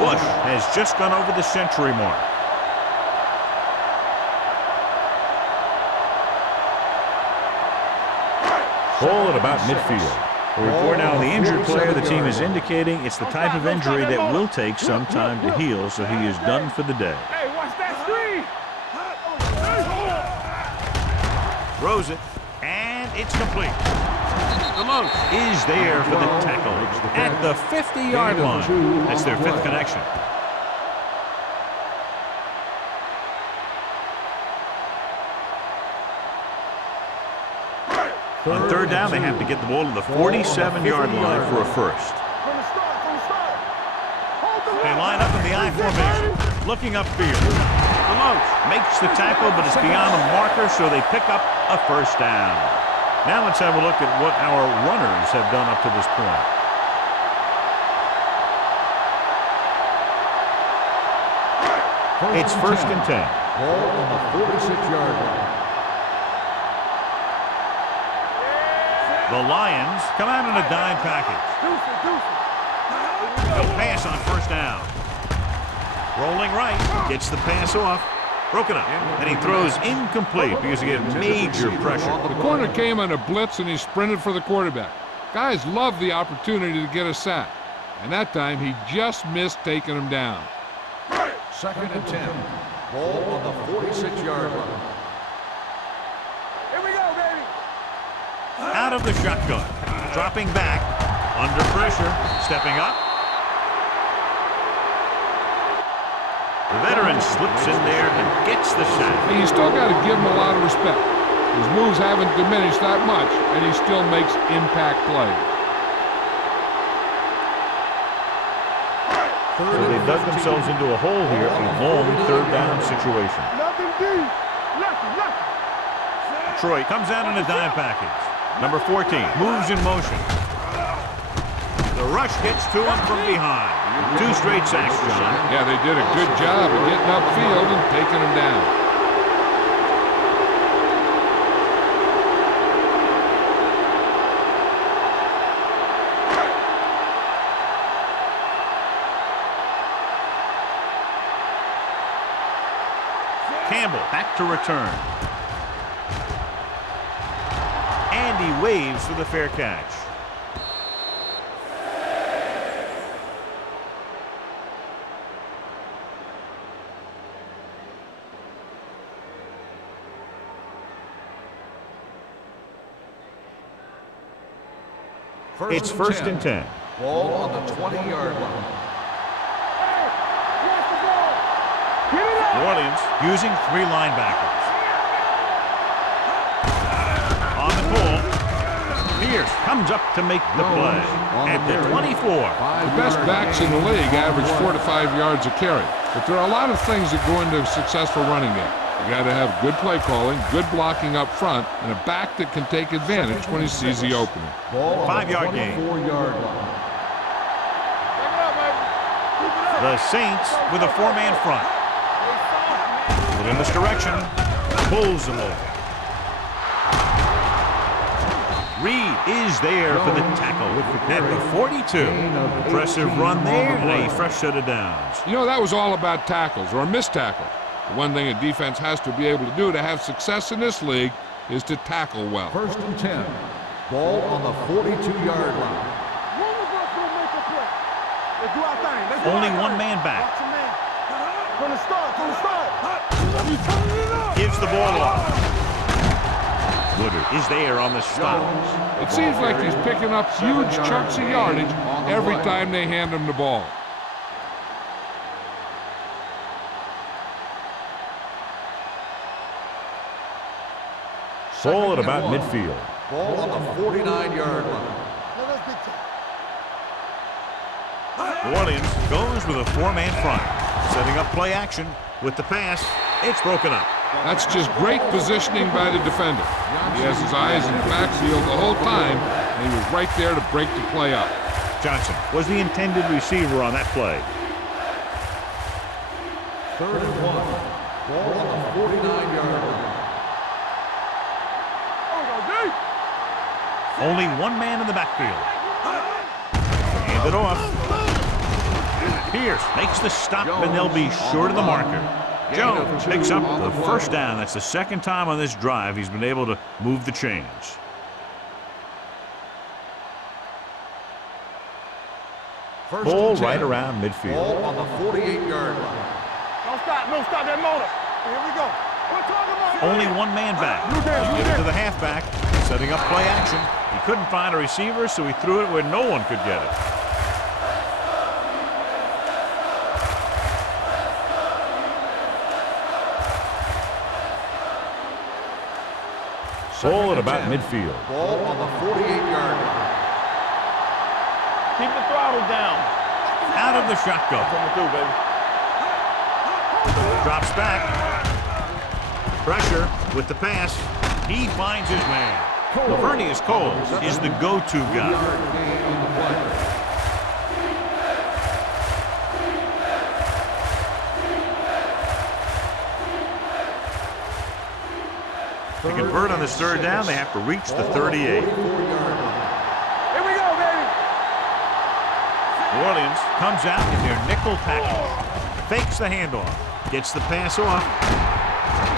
Bush has just gone over the century mark. Ball at about midfield. A report now on the injured player. The team is indicating it's the type of injury that will take some time to heal, so he is done for the day. Hey, watch that screen. Throws it, and it's complete. Delos is there for the tackle at the 50-yard line. That's their fifth connection. On third down, they have to get the ball to the 47-yard line for a first. From the start, from the start. Hold the They line. line up in the I formation, looking upfield. Deloach makes the tackle, but it's beyond the marker, so they pick up a first down. Now let's have a look at what our runners have done up to this point. It's first and 10. Ball on the 46-yard line. The Lions come out in a dime package. They'll pass on first down. Rolling right, gets the pass off. Broken up, and he throws incomplete because he gets major pressure. The corner came on a blitz, and he sprinted for the quarterback. Guys love the opportunity to get a sack, and that time he just missed taking him down. Second and 10. Ball on the 46-yard line. Here we go, baby. Out of the shotgun, dropping back, under pressure, stepping up. The veteran slips in there and gets the sack. Hey, you still got to give him a lot of respect. His moves haven't diminished that much, and he still makes impact plays. So they dug themselves into a hole here, a long third down situation. Nothing deep. Lucky. Detroit comes out in a dime package. Number 14 moves in motion. The rush gets to him from behind. 2 straight sacks, John. Yeah, they did a good job of getting upfield and taking him down. Campbell back to return. And he waves for the fair catch. It's first and 10. Ball on the 20-yard line. Watch the ball. Get it out. New Orleans using 3 linebackers. On the pull. Pierce comes up to make the play. At the 24. The best backs in the league average 4 to 5 yards a carry, but there are a lot of things that go into a successful running game. You got to have good play calling, good blocking up front, and a back that can take advantage when he sees the opening. Ball on 5-yard the gain. 24-yard line. Take it up, baby. Keep it up. The Saints with a 4-man front. But in this direction, pulls him over. Reed is there for the tackle at the 42. Impressive run there and a fresh set of downs. You know, that was all about tackles or missed tackles. The one thing a defense has to be able to do to have success in this league is to tackle well. First and 10. Ball on the 42-yard line. One of us will make a play. Let's do our thing. Let's do Only our one thing. man back. Watch your man. From the start. You turning it up. Gives the ball off. Woodard is there on the stop. It seems like he's picking up huge chunks of yardage every time they hand him the ball. Ball at about midfield. Ball on the 49-yard line. Let us be tough. New Orleans goes with a 4-man front. Setting up play action with the pass. It's broken up. That's just great positioning by the defender. He has his eyes in the backfield the whole time, and he was right there to break the play up. Johnson was the intended receiver on that play. Third and 1. Ball on the 49-yard line. Only one man in the backfield. Hand it off. Pierce makes the stop, and they'll be short of the marker. Jones picks up the first down. That's the second time on this drive he's been able to move the chains. First Ball and 10. right around midfield. Ball on the 48-yard line. Don't stop that motor. Here we go. We're talking about Only one man back. Give it to the halfback, setting up play action. He couldn't find a receiver, so he threw it where no one could get it. Ball at about midfield. Ball on the 48-yard line. Keep the throttle down. Out of the shotgun. Coming through, baby. Drops back. Pressure with the pass. He finds his man. Lavernius Coles is the go-to guy. Yard gain on the play. To convert on this third down, they have to reach the 38. 44-yard line. Here we go, baby. New Orleans comes out in their nickel package. Fakes the handoff. Gets the pass off.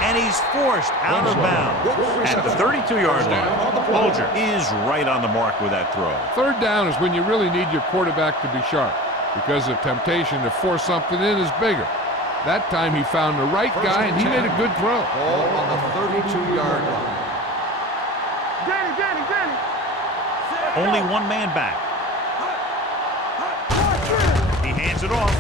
And he's forced out of bounds at the 32-yard line. Bulger is right on the mark with that throw. Third down is when you really need your quarterback to be sharp because the temptation to force something in is bigger. That time he found the right guy and he made a good throw. Ball on the 32-yard line. Danny. Only one man back. He hands it off.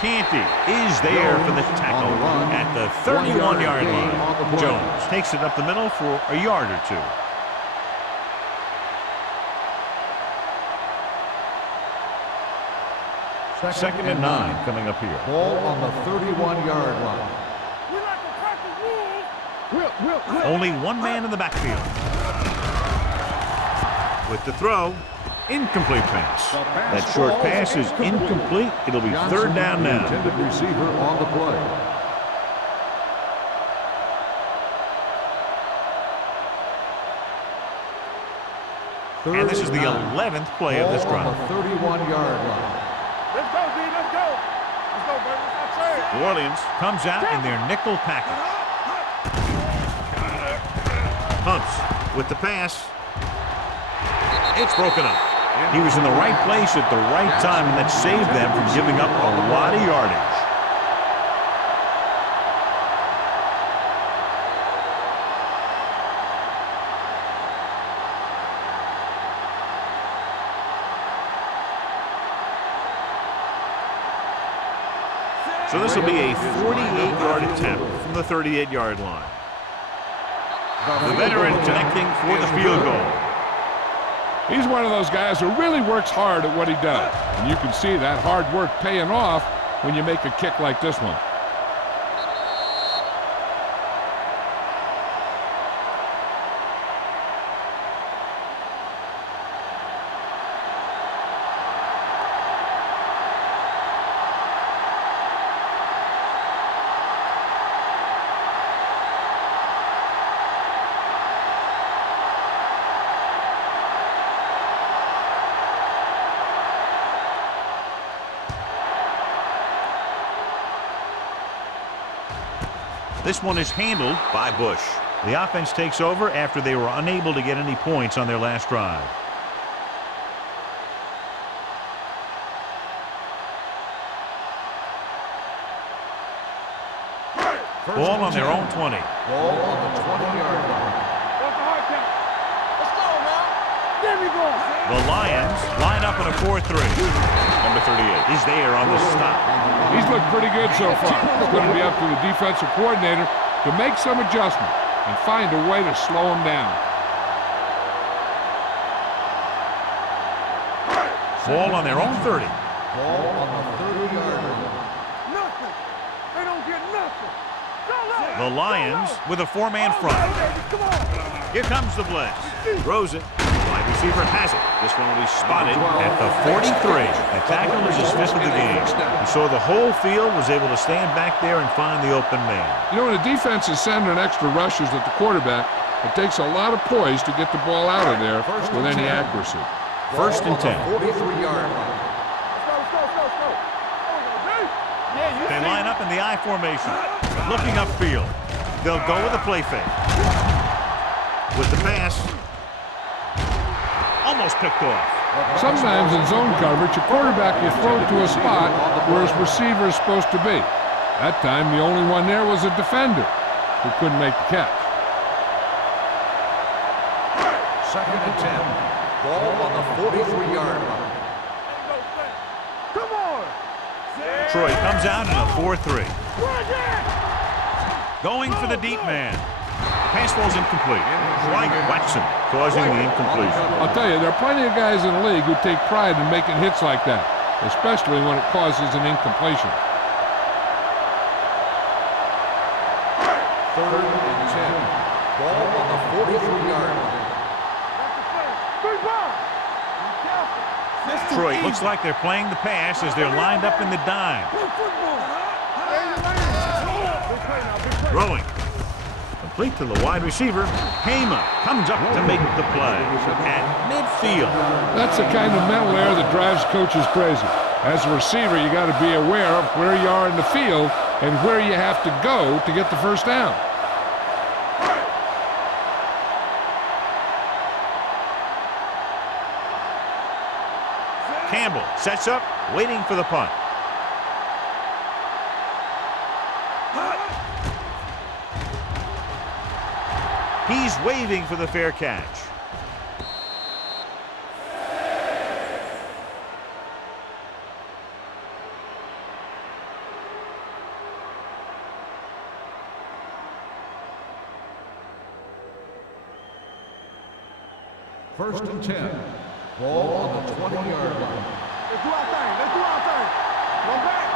Canty is there for the tackle at the 31-yard line. Jones takes it up the middle for a yard or two. Second and 9 coming up here. Ball on the 31-yard line. We like to crack the rules. Only one man in the backfield. With the throw, incomplete pass. That short pass is incomplete. It'll be third down now. Intended receiver on the play. And this is the 11th play of this drive. On the 31-yard line. Let's go, D. Let's go. Let's go, baby. Let's not trade. New Orleans comes out in their nickel package. Hunts with the pass. It's broken up. He was in the right place at the right time, and that saved them from giving up a lot of yardage. So this will be a 48-yard attempt from the 38-yard line. The veteran connecting for the field goal. He's one of those guys who really works hard at what he does. And you can see that hard work paying off when you make a kick like this one. This one is handled by Bush. The offense takes over after they were unable to get any points on their last drive. Ball on their own 20. Ball on the 20-yard line. What's the hard count? Let's go, man. There we go. The Lions line up in a 4-3. Number 38 is there on the stop. He's looked pretty good so far. It's going to be up to the defensive coordinator to make some adjustment and find a way to slow him down. Ball on their own 30. Ball on the 30-yard line. Nothing. They don't get nothing. The Lions with a four-man front. Come on. Here comes the blitz. Throws it. Wide receiver has it. This one will be spotted at the 43. The tackle is his fifth of the game. And so the whole field was able to stand back there and find the open man. You know, when a defense is sending extra rushers at the quarterback, it takes a lot of poise to get the ball out of there with any accuracy. First and 10. 43-yard line. Let's go. Yeah, you They line up in the I formation, looking upfield. They'll go with a play fake. With the pass, almost picked off. Sometimes in zone coverage, a quarterback will throw to a spot where his receiver is supposed to be. That time, the only one there was a defender who couldn't make the catch. Second and 10. Ball on the 43-yard line. Come on. Troy comes out in a 4-3. Going for the deep man. Pass ball's incomplete. Dwight Watson causing the incompletion. I'll tell you, there are plenty of guys in the league who take pride in making hits like that, especially when it causes an incompletion. 3rd and 10. Ball on the 43-yard line. Detroit looks like they're playing the pass as they're lined up in the dime. Throwing. Complete to the wide receiver. Hama comes up to make the play at midfield. That's the kind of mental error that drives coaches crazy. As a receiver, you got to be aware of where you are in the field and where you have to go to get the first down. Campbell sets up, waiting for the punt. He's waving for the fair catch. First and 10. Ball on the 20-yard line. Let's do our thing. Let's do our thing. One back.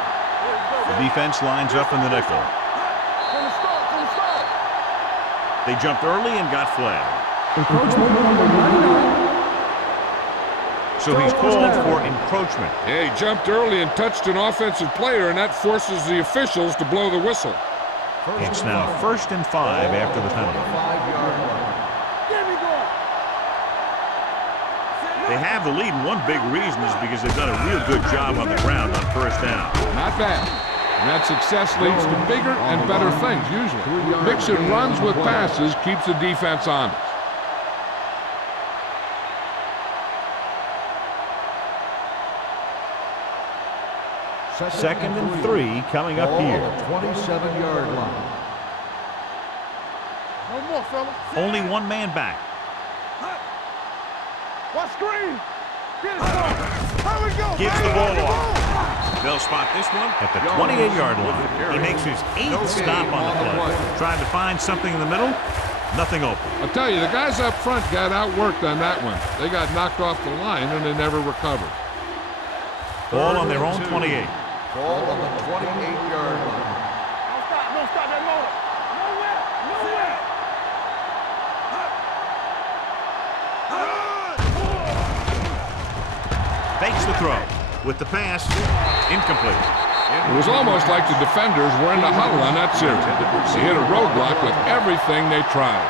The defense lines up in the nickel. From the start. From the start. They jumped early and got flagged. Encroachment number 99. So he's called for encroachment. Yeah, he jumped early and touched an offensive player, and that forces the officials to blow the whistle. It's now 1st and 5 after the penalty. 5-yard line. Get me going. They have the lead, and one big reason is because they've done a real good job on the ground on first down. Not bad. And that success leads to bigger and better things, usually. Mixing runs with passes keeps the defense honest. Second and 3 coming up here. 27-yard line. No more, fellas. Only one man back. What screen? Get it going. Here we go. Gives baby. the ball Let's off. go. They'll spot this one at the 28-yard line. He makes his 8th stop on the play. Trying to find something in the middle. Nothing open. I'll tell you, the guys up front got outworked on that one. They got knocked off the line, and they never recovered. Ball on their own 28. Ball on the 28-yard line. Don't stop. Don't stop that motor. Nowhere. Nowhere. Fakes the throw. With the pass, incomplete. It was almost like the defenders were in the huddle on that series. They hit a roadblock with everything they tried.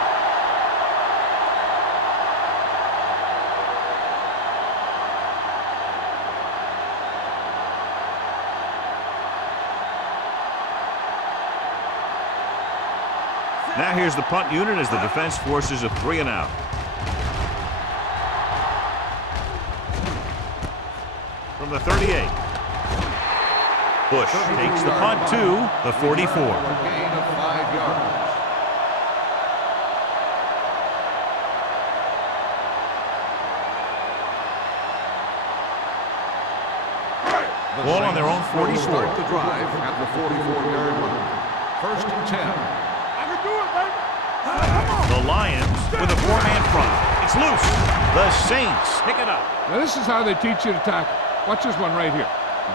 Now here's the punt unit as the defense forces a 3 and out. From the 38. Bush takes the punt to the 44. A gain of 5 yards. Ball on their own 44. Start the drive at the 44-yard line. First and 10. I can do it, baby. Come on. The Lions with a 4-man front. It's loose. The Saints pick it up. Now this is how they teach you to tackle. Watch this one right here.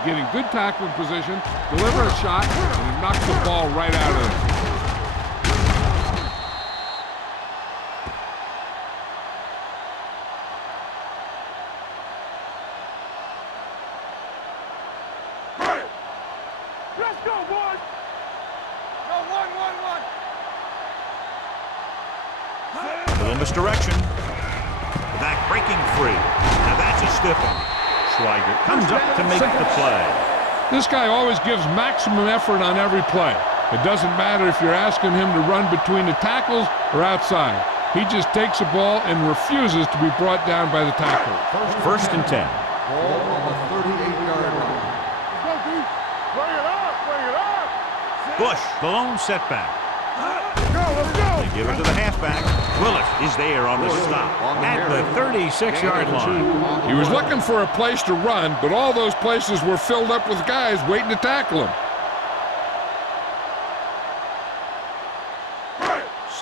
You're getting good tackling position, deliver a shot, and it knocks the ball right out of there. Let's go, boys. Go, one. Little misdirection. Back breaking free. Now that's a stiff one. Schweiger comes up to make the play. This guy always gives maximum effort on every play. It doesn't matter if you're asking him to run between the tackles or outside. He just takes the ball and refuses to be brought down by the tackler. First and 10. Ball on the 38-yard line. Let's go, D. Bring it up. Bring it up. Bush, the lone setback. Let's go. They give it to the halfback. Willis is there on the stop at the 36-yard line. He was looking for a place to run, but all those places were filled up with guys waiting to tackle him.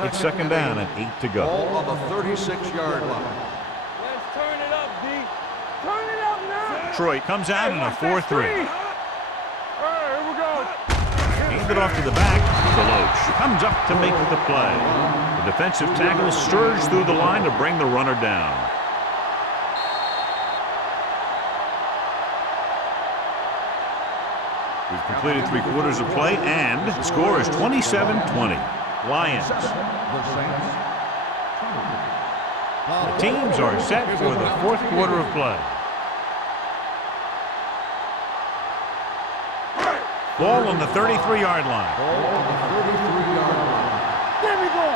It's second down and 8 to go. Ball on the 36-yard line. Let's turn it up, D. Turn it up now. Detroit comes out in a 4-3. All right, here we go. Handed off to the back. Deloach comes up to make the play. The defensive tackle surged through the line to bring the runner down. We've completed 3/4 of play, and the score is 27-20. Lions. The teams are set for the 4th quarter of play. Ball on the 33-yard line. Ball on the 33-yard line. There we go.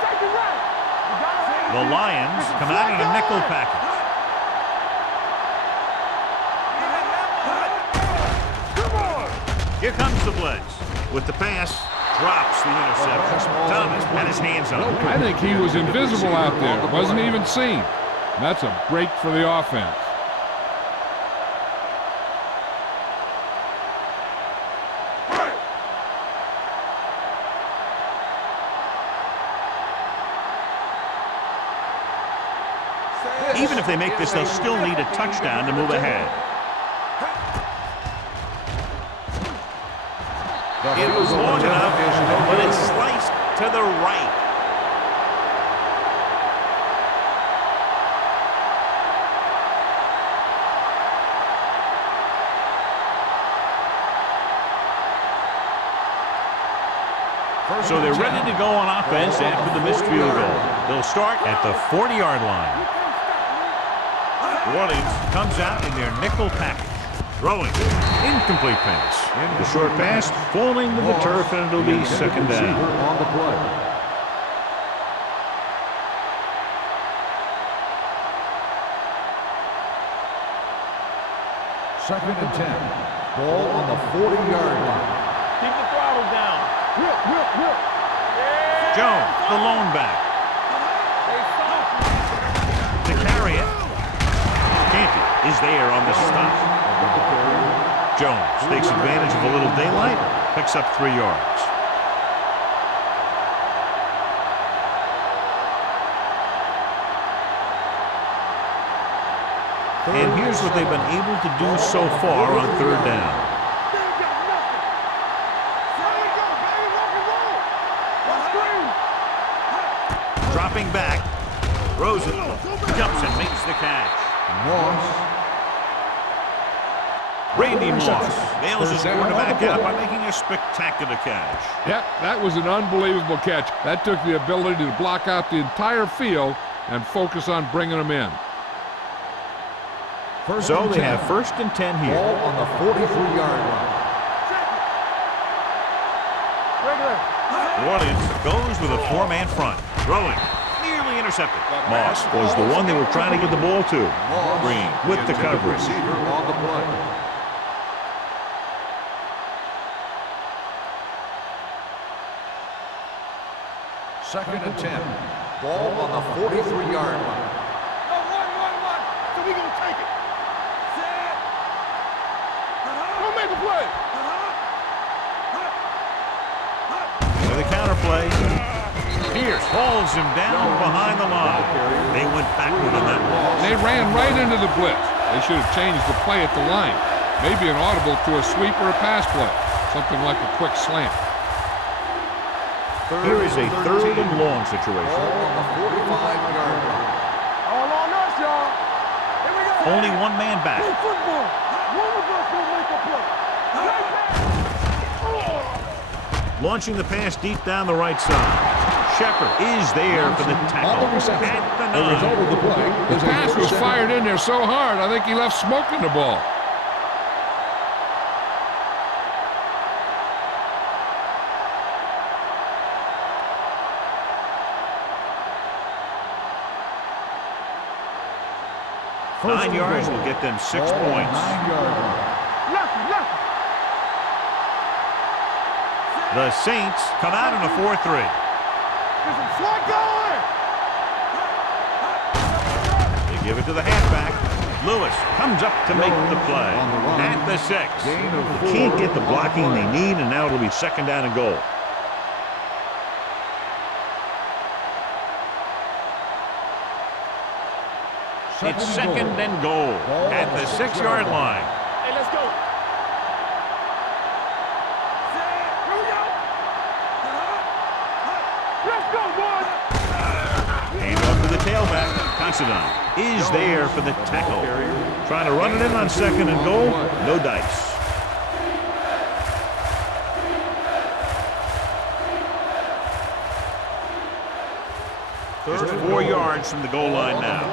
Take it right. You got it. The Lions come out in a nickel package. Come on. Here comes the blitz. With the pass, drops the interception. Thomas had his hands on it. I think he was invisible out there. Wasn't even seen. That's a break for the offense. Even if they make this, they'll still need a touchdown to move ahead. It was long enough, but it's sliced to the right. So they're ready to go on offense after the missed field goal. They'll start at the 40-yard line. Orleans comes out in their nickel package. Throwing. Incomplete pass. The short pass falling to the turf, and it'll be second down. On the play. Second and 10. Ball on the 40-yard line. Keep the throttle down. Jones, the lone back. To carry it. Canty is there on the stop. Jones takes advantage of a little daylight, picks up 3 yards. And here's what they've been able to do so far on 3rd down. Dropping back, Rosen jumps and makes the catch. Moss. Randy Moss bails his quarterback out by making a spectacular catch. Yep, that was an unbelievable catch. That took the ability to block out the entire field and focus on bringing them in. So they have 1st and 10 here. Ball on the 43-yard line. Orleans goes with a 4-man front. Throwing. Nearly intercepted. Moss was the one they were trying to get the ball to. Green with the coverage. Receiver on the play. Second and 10. Ball on the 43-yard line. No, one. So we gonna take it. Don't make a play. With a counter play. Pierce hauls him down behind the line. They went backward on that one. They ran right into the blitz. They should have changed the play at the line. Maybe an audible to a sweep or a pass play. Something like a quick slant. Here is a 3rd and long situation. Ball on the 45-yard line. All on us, y'all. Here we go. Only one man back. Play football. One of us will make a play. Launching the pass deep down the right side. Shepard is there for the tackle. On the reception. At the The result 9. of the play The is a pass was first fired in there so hard, I think he left smoke in the ball. First 9 and yards goal. will get them 6 Ball on the points. 9-yard line. Left. The Saints come out in a 4-3. There's some swag going. They give it to the halfback. Lewis comes up to make the play. On the run. At the 6. Gain of 4 Can't get the blocking on the they play. need, and now it'll be second down and goal. It's second and goal at the 6-yard line. Hey, let's go. Here we go. Let's go, boys. Hand off to the tailback. Considine is there for the tackle. Trying to run it in on second and goal. No dice. Just 4 yards from the goal line now.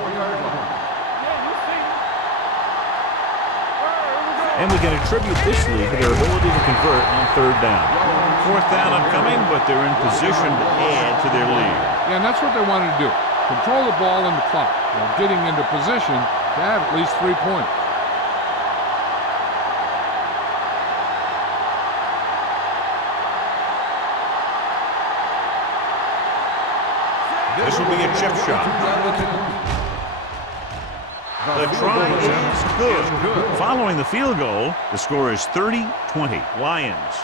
And we can attribute this lead to their ability to convert on 3rd down. 4th down upcoming, but they're in position to add to their lead. Yeah, and that's what they wanted to do. Control the ball and the clock while getting into position to have at least 3 points. This will be a chip shot. The try is good. Following the field goal, the score is 30-20. Lions.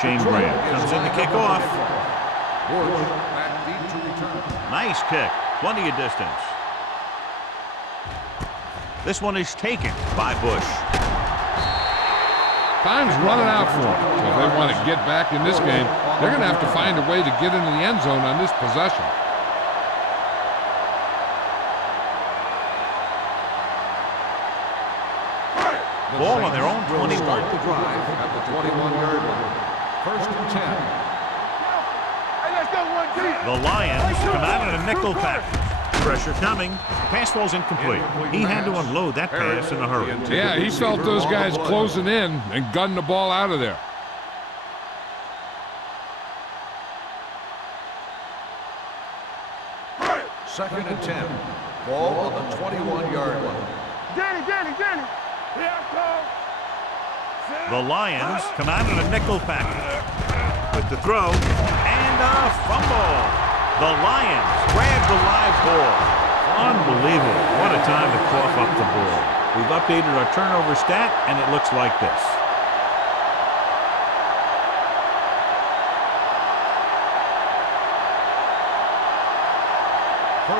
Shane Graham comes in to kick off. Nice kick. Plenty of distance. This one is taken by Bush. Time's running out for them. So if they want to get back in this game, they're going to have to find a way to get into the end zone on this possession. Ball on their own 21. Start the drive at the 21-yard line. 1st and 10. Hey, let's go, 1 deep. The Lions come out in a nickel package. Pressure coming. Pass ball's incomplete. He had to unload that pass in a hurry. Yeah, he felt those guys closing in and gunned the ball out of there. Second and 10. Ball on the 21-yard line. Danny. Here I come. The Lions come out in a nickel package. With the throw and a fumble. The Lions grab the live ball. Unbelievable. What a time to cough up the ball. We've updated our turnover stat, and it looks like this.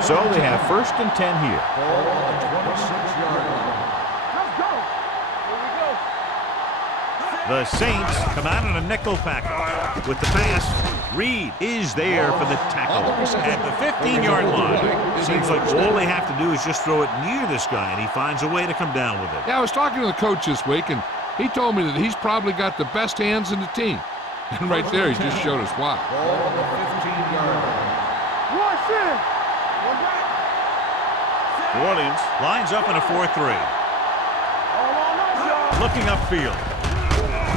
So they have 1st and 10 here. Ball on the 26-yard line. Let's go. Here we go. The Saints come out in a nickel package. With the pass, Reed is there for the tackle at the 15-yard line. Seems like all they have to do is just throw it near this guy, and he finds a way to come down with it. Yeah, I was talking to the coach this week, and he told me that he's probably got the best hands in the team. And right there, he just showed us why. Ball on the 15-yard line. One sin. One back. New Orleans lines up in a 4-3. All on us, y'all. Looking upfield.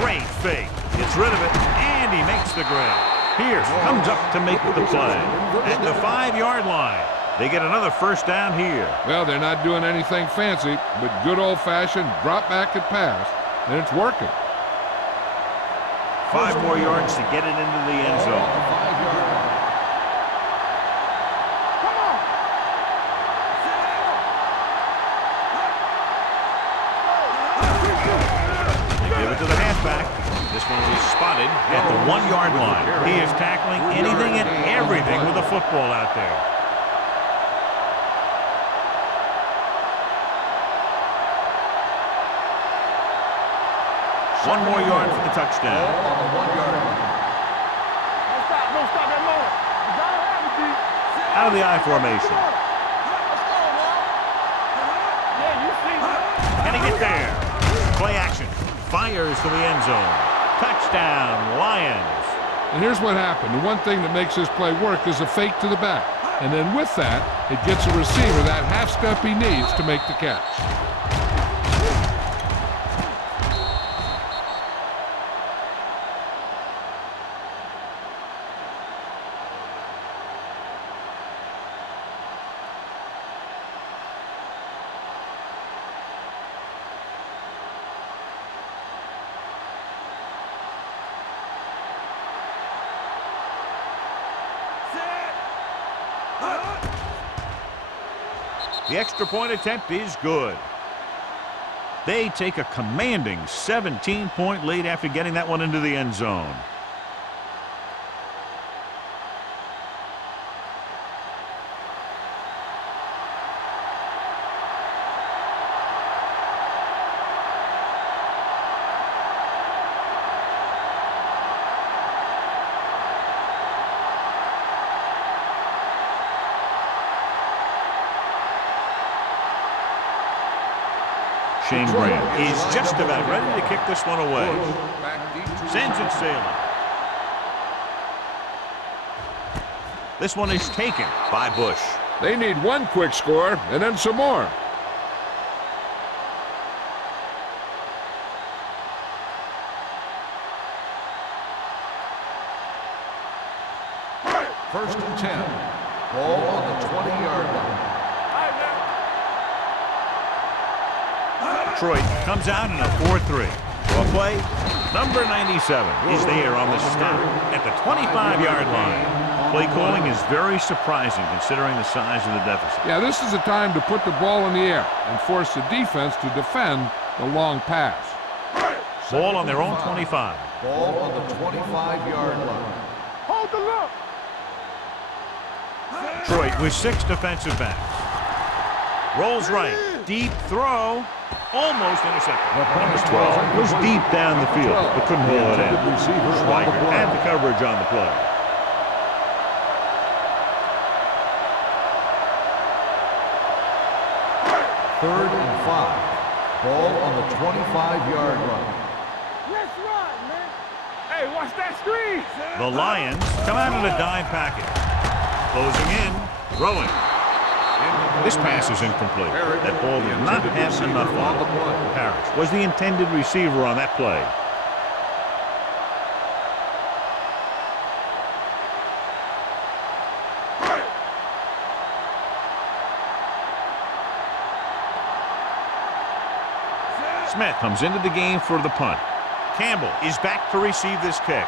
Great fake. Gets rid of it, and he makes the grab. Pierce comes up to make the play. At the 5-yard line, they get another 1st down here. Well, they're not doing anything fancy, but good old-fashioned drop back and pass, and it's working. 5 more yards to get it into the end zone. 5-yard line. Come on. They give it to the halfback. This one is spotted at the 1-yard line. He is tackling anything and everything with a football out there. One more yard for the touchdown. On the 1-yard line. Don't stop that long. You gotta have it, D. Out of the I formation. Yeah, you see me. Can he get there? Play action. Fires to the end zone. Touchdown, Lions. And here's what happened. The one thing that makes this play work is a fake to the back. And then with that, it gets the receiver that half step he needs to make the catch. The extra point attempt is good. They take a commanding 17-point lead after getting that one into the end zone. Shane Graham is just about ready to kick this one away. Sends it sailing. This one is taken by Bush. They need one quick score and then some more. First and 10. Ball on the 20-yard line. Detroit comes out in a 4-3. Well, play number 97 is there on the stop at the 25-yard line. Play calling is very surprising considering the size of the deficit. Yeah, this is the time to put the ball in the air and force the defense to defend the long pass. Ball on their own 25. Ball on the 25-yard line. Hold the look. Detroit with 6 defensive backs. Rolls right. Deep throw. Almost intercepted. Number 12 was deep down the field, but couldn't hold it in. Schweiger had the coverage on the play. Third and 5. Ball on the 25-yard line. Let's run, man. Hey, watch that screen. The Lions come out in a dime package. Closing in, throwing. This pass is incomplete. That ball did not have enough on it. Harris was the intended receiver on that play. Smith comes into the game for the punt. Campbell is back to receive this kick.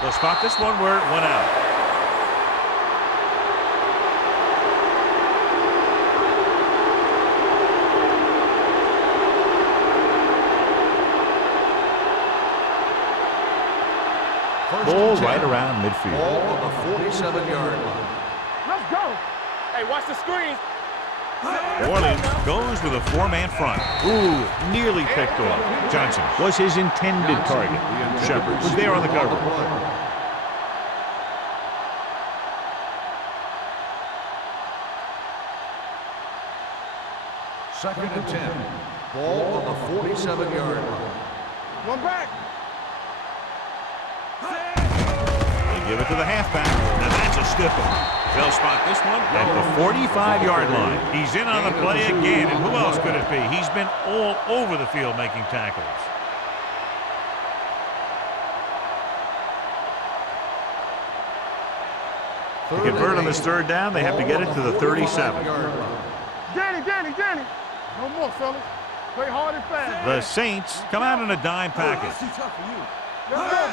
They'll spot this one where it went out. Ball right around midfield. Ball on the 47-yard line. Let's go. Hey, watch the screen. Orleans goes with a 4-man front. Ooh, nearly picked off. Johnson was his intended target. Shepard was there on the cover. Second and 10. Ball on the 47-yard line. One back. They give it to the halfback. Now that's a stiff one. They'll spot this one at the 45-yard line. He's in on the play again, and who else could it be? He's been all over the field making tackles. To convert on this third down, they have to get it to the 37. Danny. No more, fellas. Play hard and fast. The Saints come out in a dime package.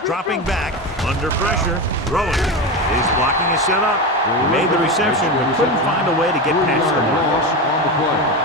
Dropping back, under pressure, throwing. Is blocking his setup. He made the reception, but couldn't find a way to get past the mark. On the play.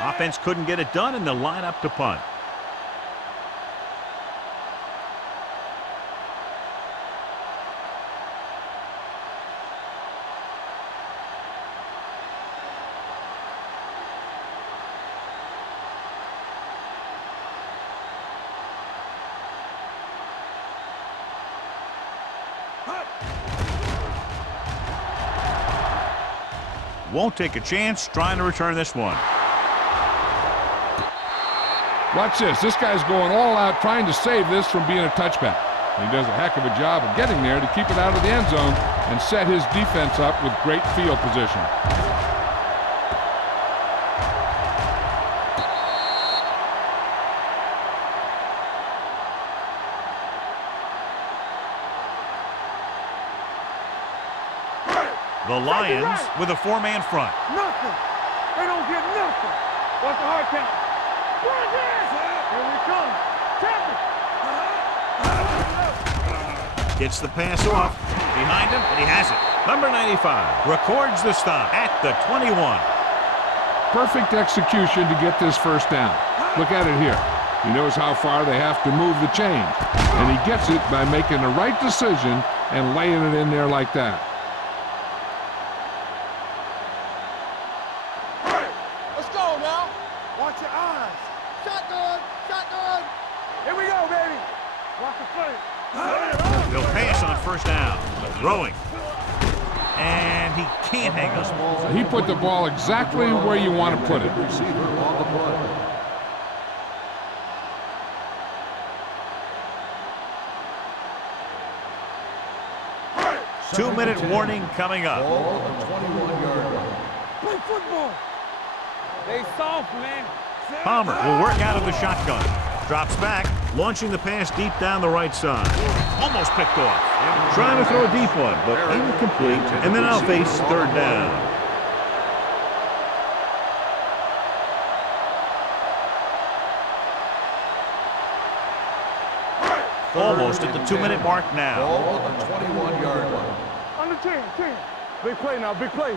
Offense couldn't get it done, and they'll line up to punt. Won't take a chance trying to return this one. Watch this. This guy's going all out trying to save this from being a touchback. He does a heck of a job of getting there to keep it out of the end zone and set his defense up with great field position. The Lions with a four-man front. Nothing. They don't get nothing. Watch the hard count. Run this. Here we come. Tap it. Gets the pass off. Behind him, and he has it. Number 95 records the stop at the 21. Perfect execution to get this first down. Look at it here. He knows how far they have to move the chains, and he gets it by making the right decision and laying it in there like that. Let's go now. Watch your eyes. Shotgun. Shotgun. Here we go, baby. Watch the play. He'll pass on first down. Throwing. And he can't hang on. He put the ball exactly where you want to put it. Receiver on the play. 2-minute warning coming up. Ball at the 21-yard line. Play football. They soft, man. Palmer will work out of the shotgun. Drops back, launching the pass deep down the right side. Almost picked off. Trying to throw a deep one, but incomplete. And then I'll face third down. Almost at the 2-minute mark now. Ball at the 21-yard line. Under 10. Big play now, big play.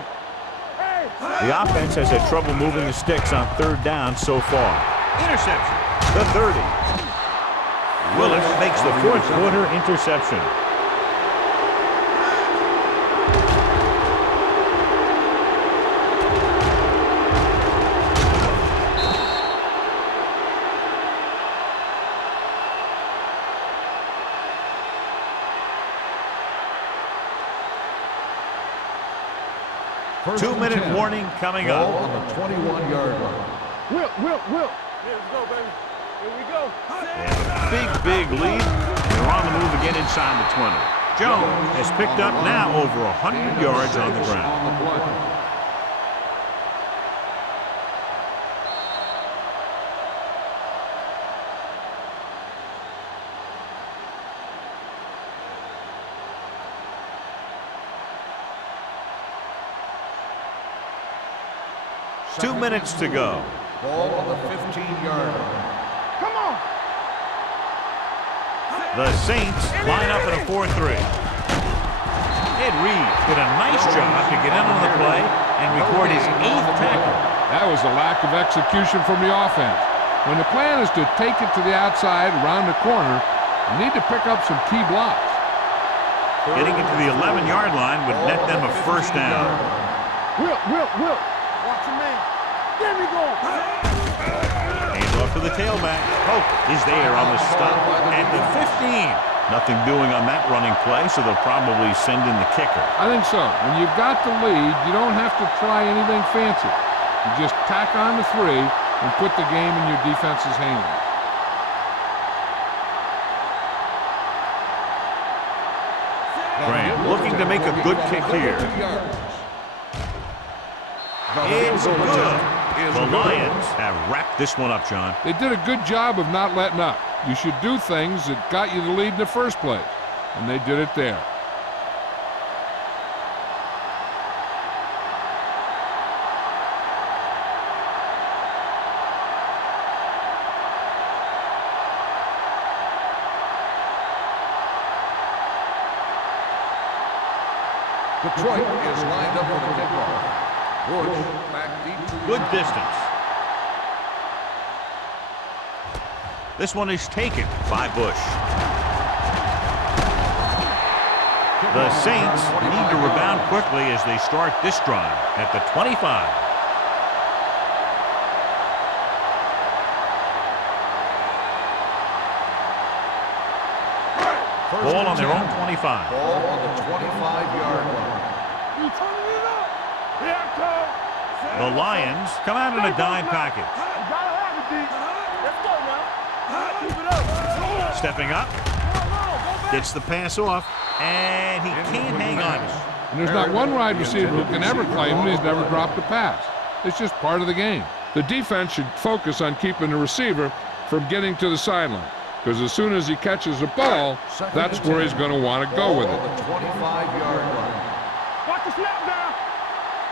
Hey! The offense has had trouble moving the sticks on third down so far. Interception. The 30. Willis makes the fourth quarter interception. First and 2-minute 10. warning coming Ball up. on the 21-yard line. Will. Here we go, baby. Here we go. They have a big lead. They're on the move again inside the 20. Jones has picked up now over 100 yards on the ground. On the play. Two minutes to go. Ball on the 15-yard line. Come on. The Saints line up at a 4-3. Ed Reed did a nice job to get in on the play and record his 8th tackle. That was a lack of execution from the offense. When the plan is to take it to the outside, around the corner, you need to pick up some key blocks. Getting it to the 11-yard line would net them a first down. Will. Watch your man. There we go. Hands off to the tailback. Pope is there on the stop at the 15. Nothing doing on that running play, so they'll probably send in the kicker. I think so. When you've got the lead, you don't have to try anything fancy. You just tack on the 3 and put the game in your defense's hands. Graham looking to make a good kick here. It's good. The Lions have wrapped this one up, John. They did a good job of not letting up. You should do things that got you the lead in the first place, and they did it there. Detroit is lined up for the kickoff. Bush back deep to the Good distance. This one is taken by Bush. The Saints need to rebound quickly as they start this drive at the 25. Ball on their own 25. Ball on the 25-yard line. You turning it up. Here I come. The Lions come out in a dime package. You gotta have it, D. Let's go now. Keep it up. Stepping up, gets the pass off, and he can't hang on. And there's not one wide receiver who can ever claim he's never dropped a pass. It's just part of the game. The defense should focus on keeping the receiver from getting to the sideline, because as soon as he catches the ball, that's where he's going to want to go with it. Ball on the 25-yard line. Watch the snap now.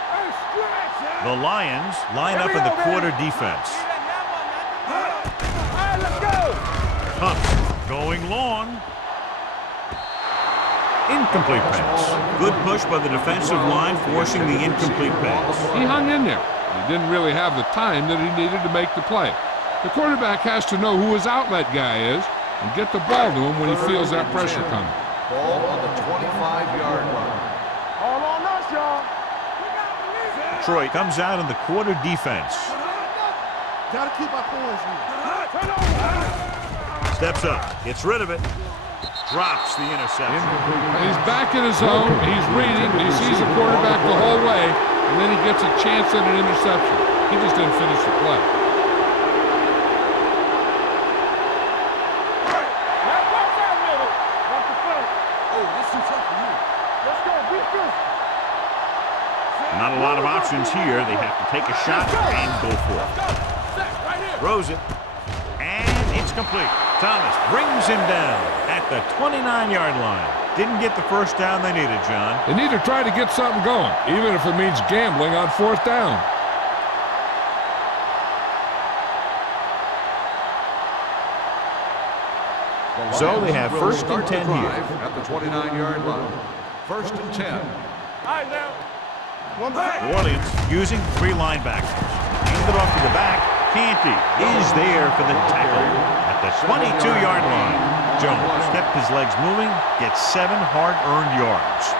Hey, stretch. The Lions line up in the quarter defense. All right, let's go. Pumps going long. Incomplete pass. Good push by the defensive line, forcing the incomplete pass. He hung in there. He didn't really have the time that he needed to make the play. The quarterback has to know who his outlet guy is and get the ball to him when he feels that pressure coming. Ball on the 25-yard line. All on us, y'all. Detroit comes out in the quarter defense. Gotta keep our points here. Steps up, gets rid of it, drops the interception. He's back in his zone. He's reading. He sees the quarterback the whole way, and then he gets a chance at an interception. He just didn't finish the play. Not a lot of options here. They have to take a shot and go for it. Throws it, and it's complete. Thomas brings him down at the 29-yard line. Didn't get the first down they needed, John. They need to try to get something going, even if it means gambling on fourth down. So they have first and 10 here. At the 29-yard line. First and 10. All right, now. One back. New Orleans using three linebackers. Handed off to the back. Canty is there for the tackle at the 22-yard line. Jones kept his legs moving, gets 7 hard-earned yards.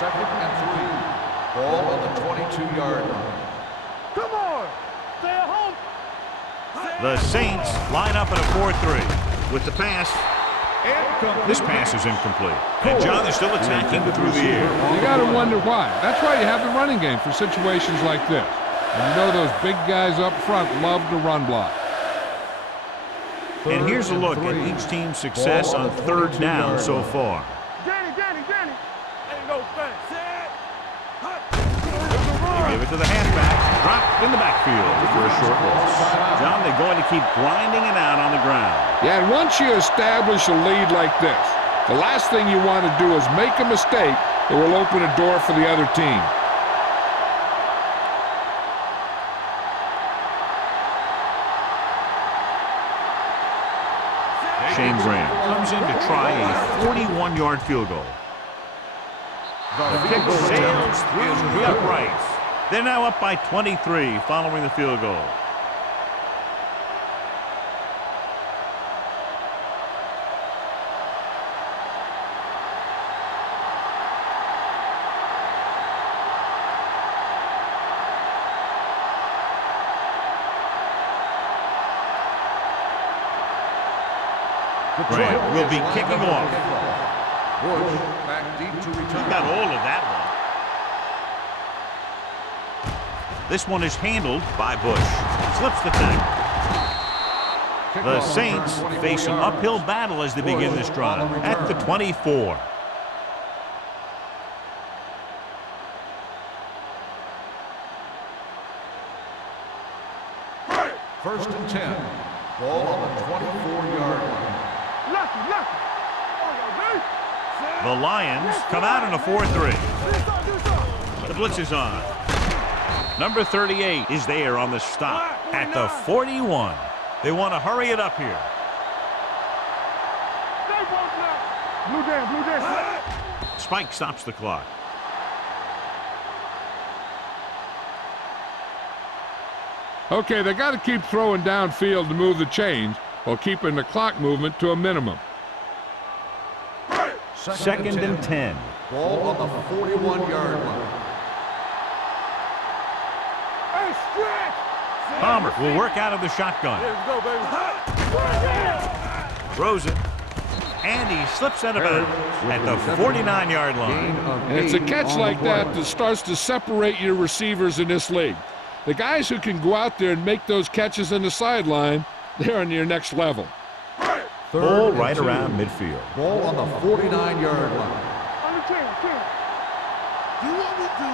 Second and 3. Ball on the 22-yard line. Come on. Stay at home. The Saints line up in a 4-3 with the pass. This pass is incomplete. And John is still attacking through the air. You got to wonder why. That's why you have the running game for situations like this. And you know those big guys up front love to run block. And here's a look at each team's success on third down so far. Danny. Ain't no fence. They give it to the halfback. Dropped in the backfield for a short loss. John, they're going to keep grinding it out on the ground. Yeah, and once you establish a lead like this, the last thing you want to do is make a mistake that will open a door for the other team. Shane Graham comes in to try a 41-yard field goal. The kick sails through the uprights. They're now up by 23 following the field goal. Graham will be kicking off. Bush back deep to return. He got all of that one. This one is handled by Bush. Slips the tackle. The Saints face an uphill battle as they begin this drive at the 24. First and 10. Ball on the 24-yard line. Lucky. The Lions come out in a 4-3. The blitz is on. Number 38 is there on the stop at the 41. They want to hurry it up here. Blue down. Spike stops the clock. Okay, they got to keep throwing downfield to move the chains while keeping the clock movement to a minimum. Second and 10. Ball on the 41-yard line. Hey, stretch. Palmer will work out of the shotgun. Let's go, baby. Throws it. And he slips out of bounds at the 49-yard line. And it's a catch like that that starts to separate your receivers in this league. The guys who can go out there and make those catches on the sideline, they're on your next level. Ball right around midfield. Ball on the 49-yard line. On the 10. Do what we do.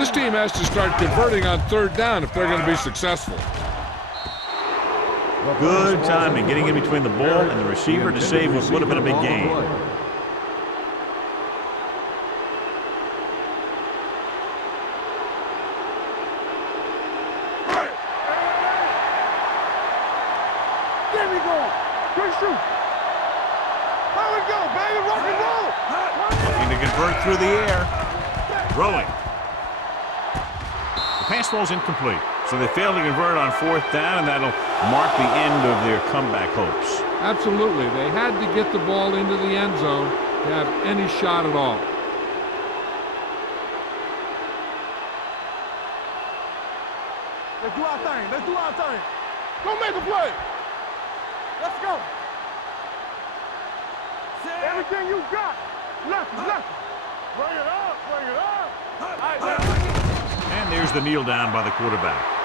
This team has to start converting on third down if they're going to be successful. Good timing, getting in between the ball and the receiver to save what would have been a big gain. There we go. Good shoot. How we go, baby? Rock and roll. Looking to convert through the air. Throwing. The pass falls incomplete. So they fail to convert on 4th down, and that'll mark the end of their comeback hopes. Absolutely. They had to get the ball into the end zone to have any shot at all. Let's do our thing. Let's do our thing. Go make a play. Let's go. Everything you got. Left. Bring it up. All right, And there's the kneel down by the quarterback.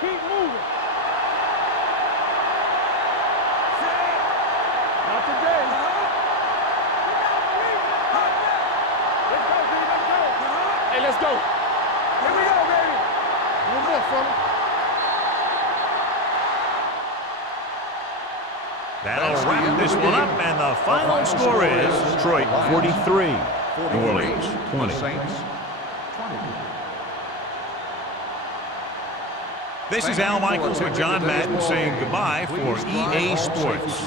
keep moving. Not today. Let's go, B. Let's go. Hey, let's go. Here we go, baby. One more, fella. That'll wrap this one up, and the final score is Detroit 43, New Orleans 20. This is Al Michaels with John Madden saying goodbye for EA Sports.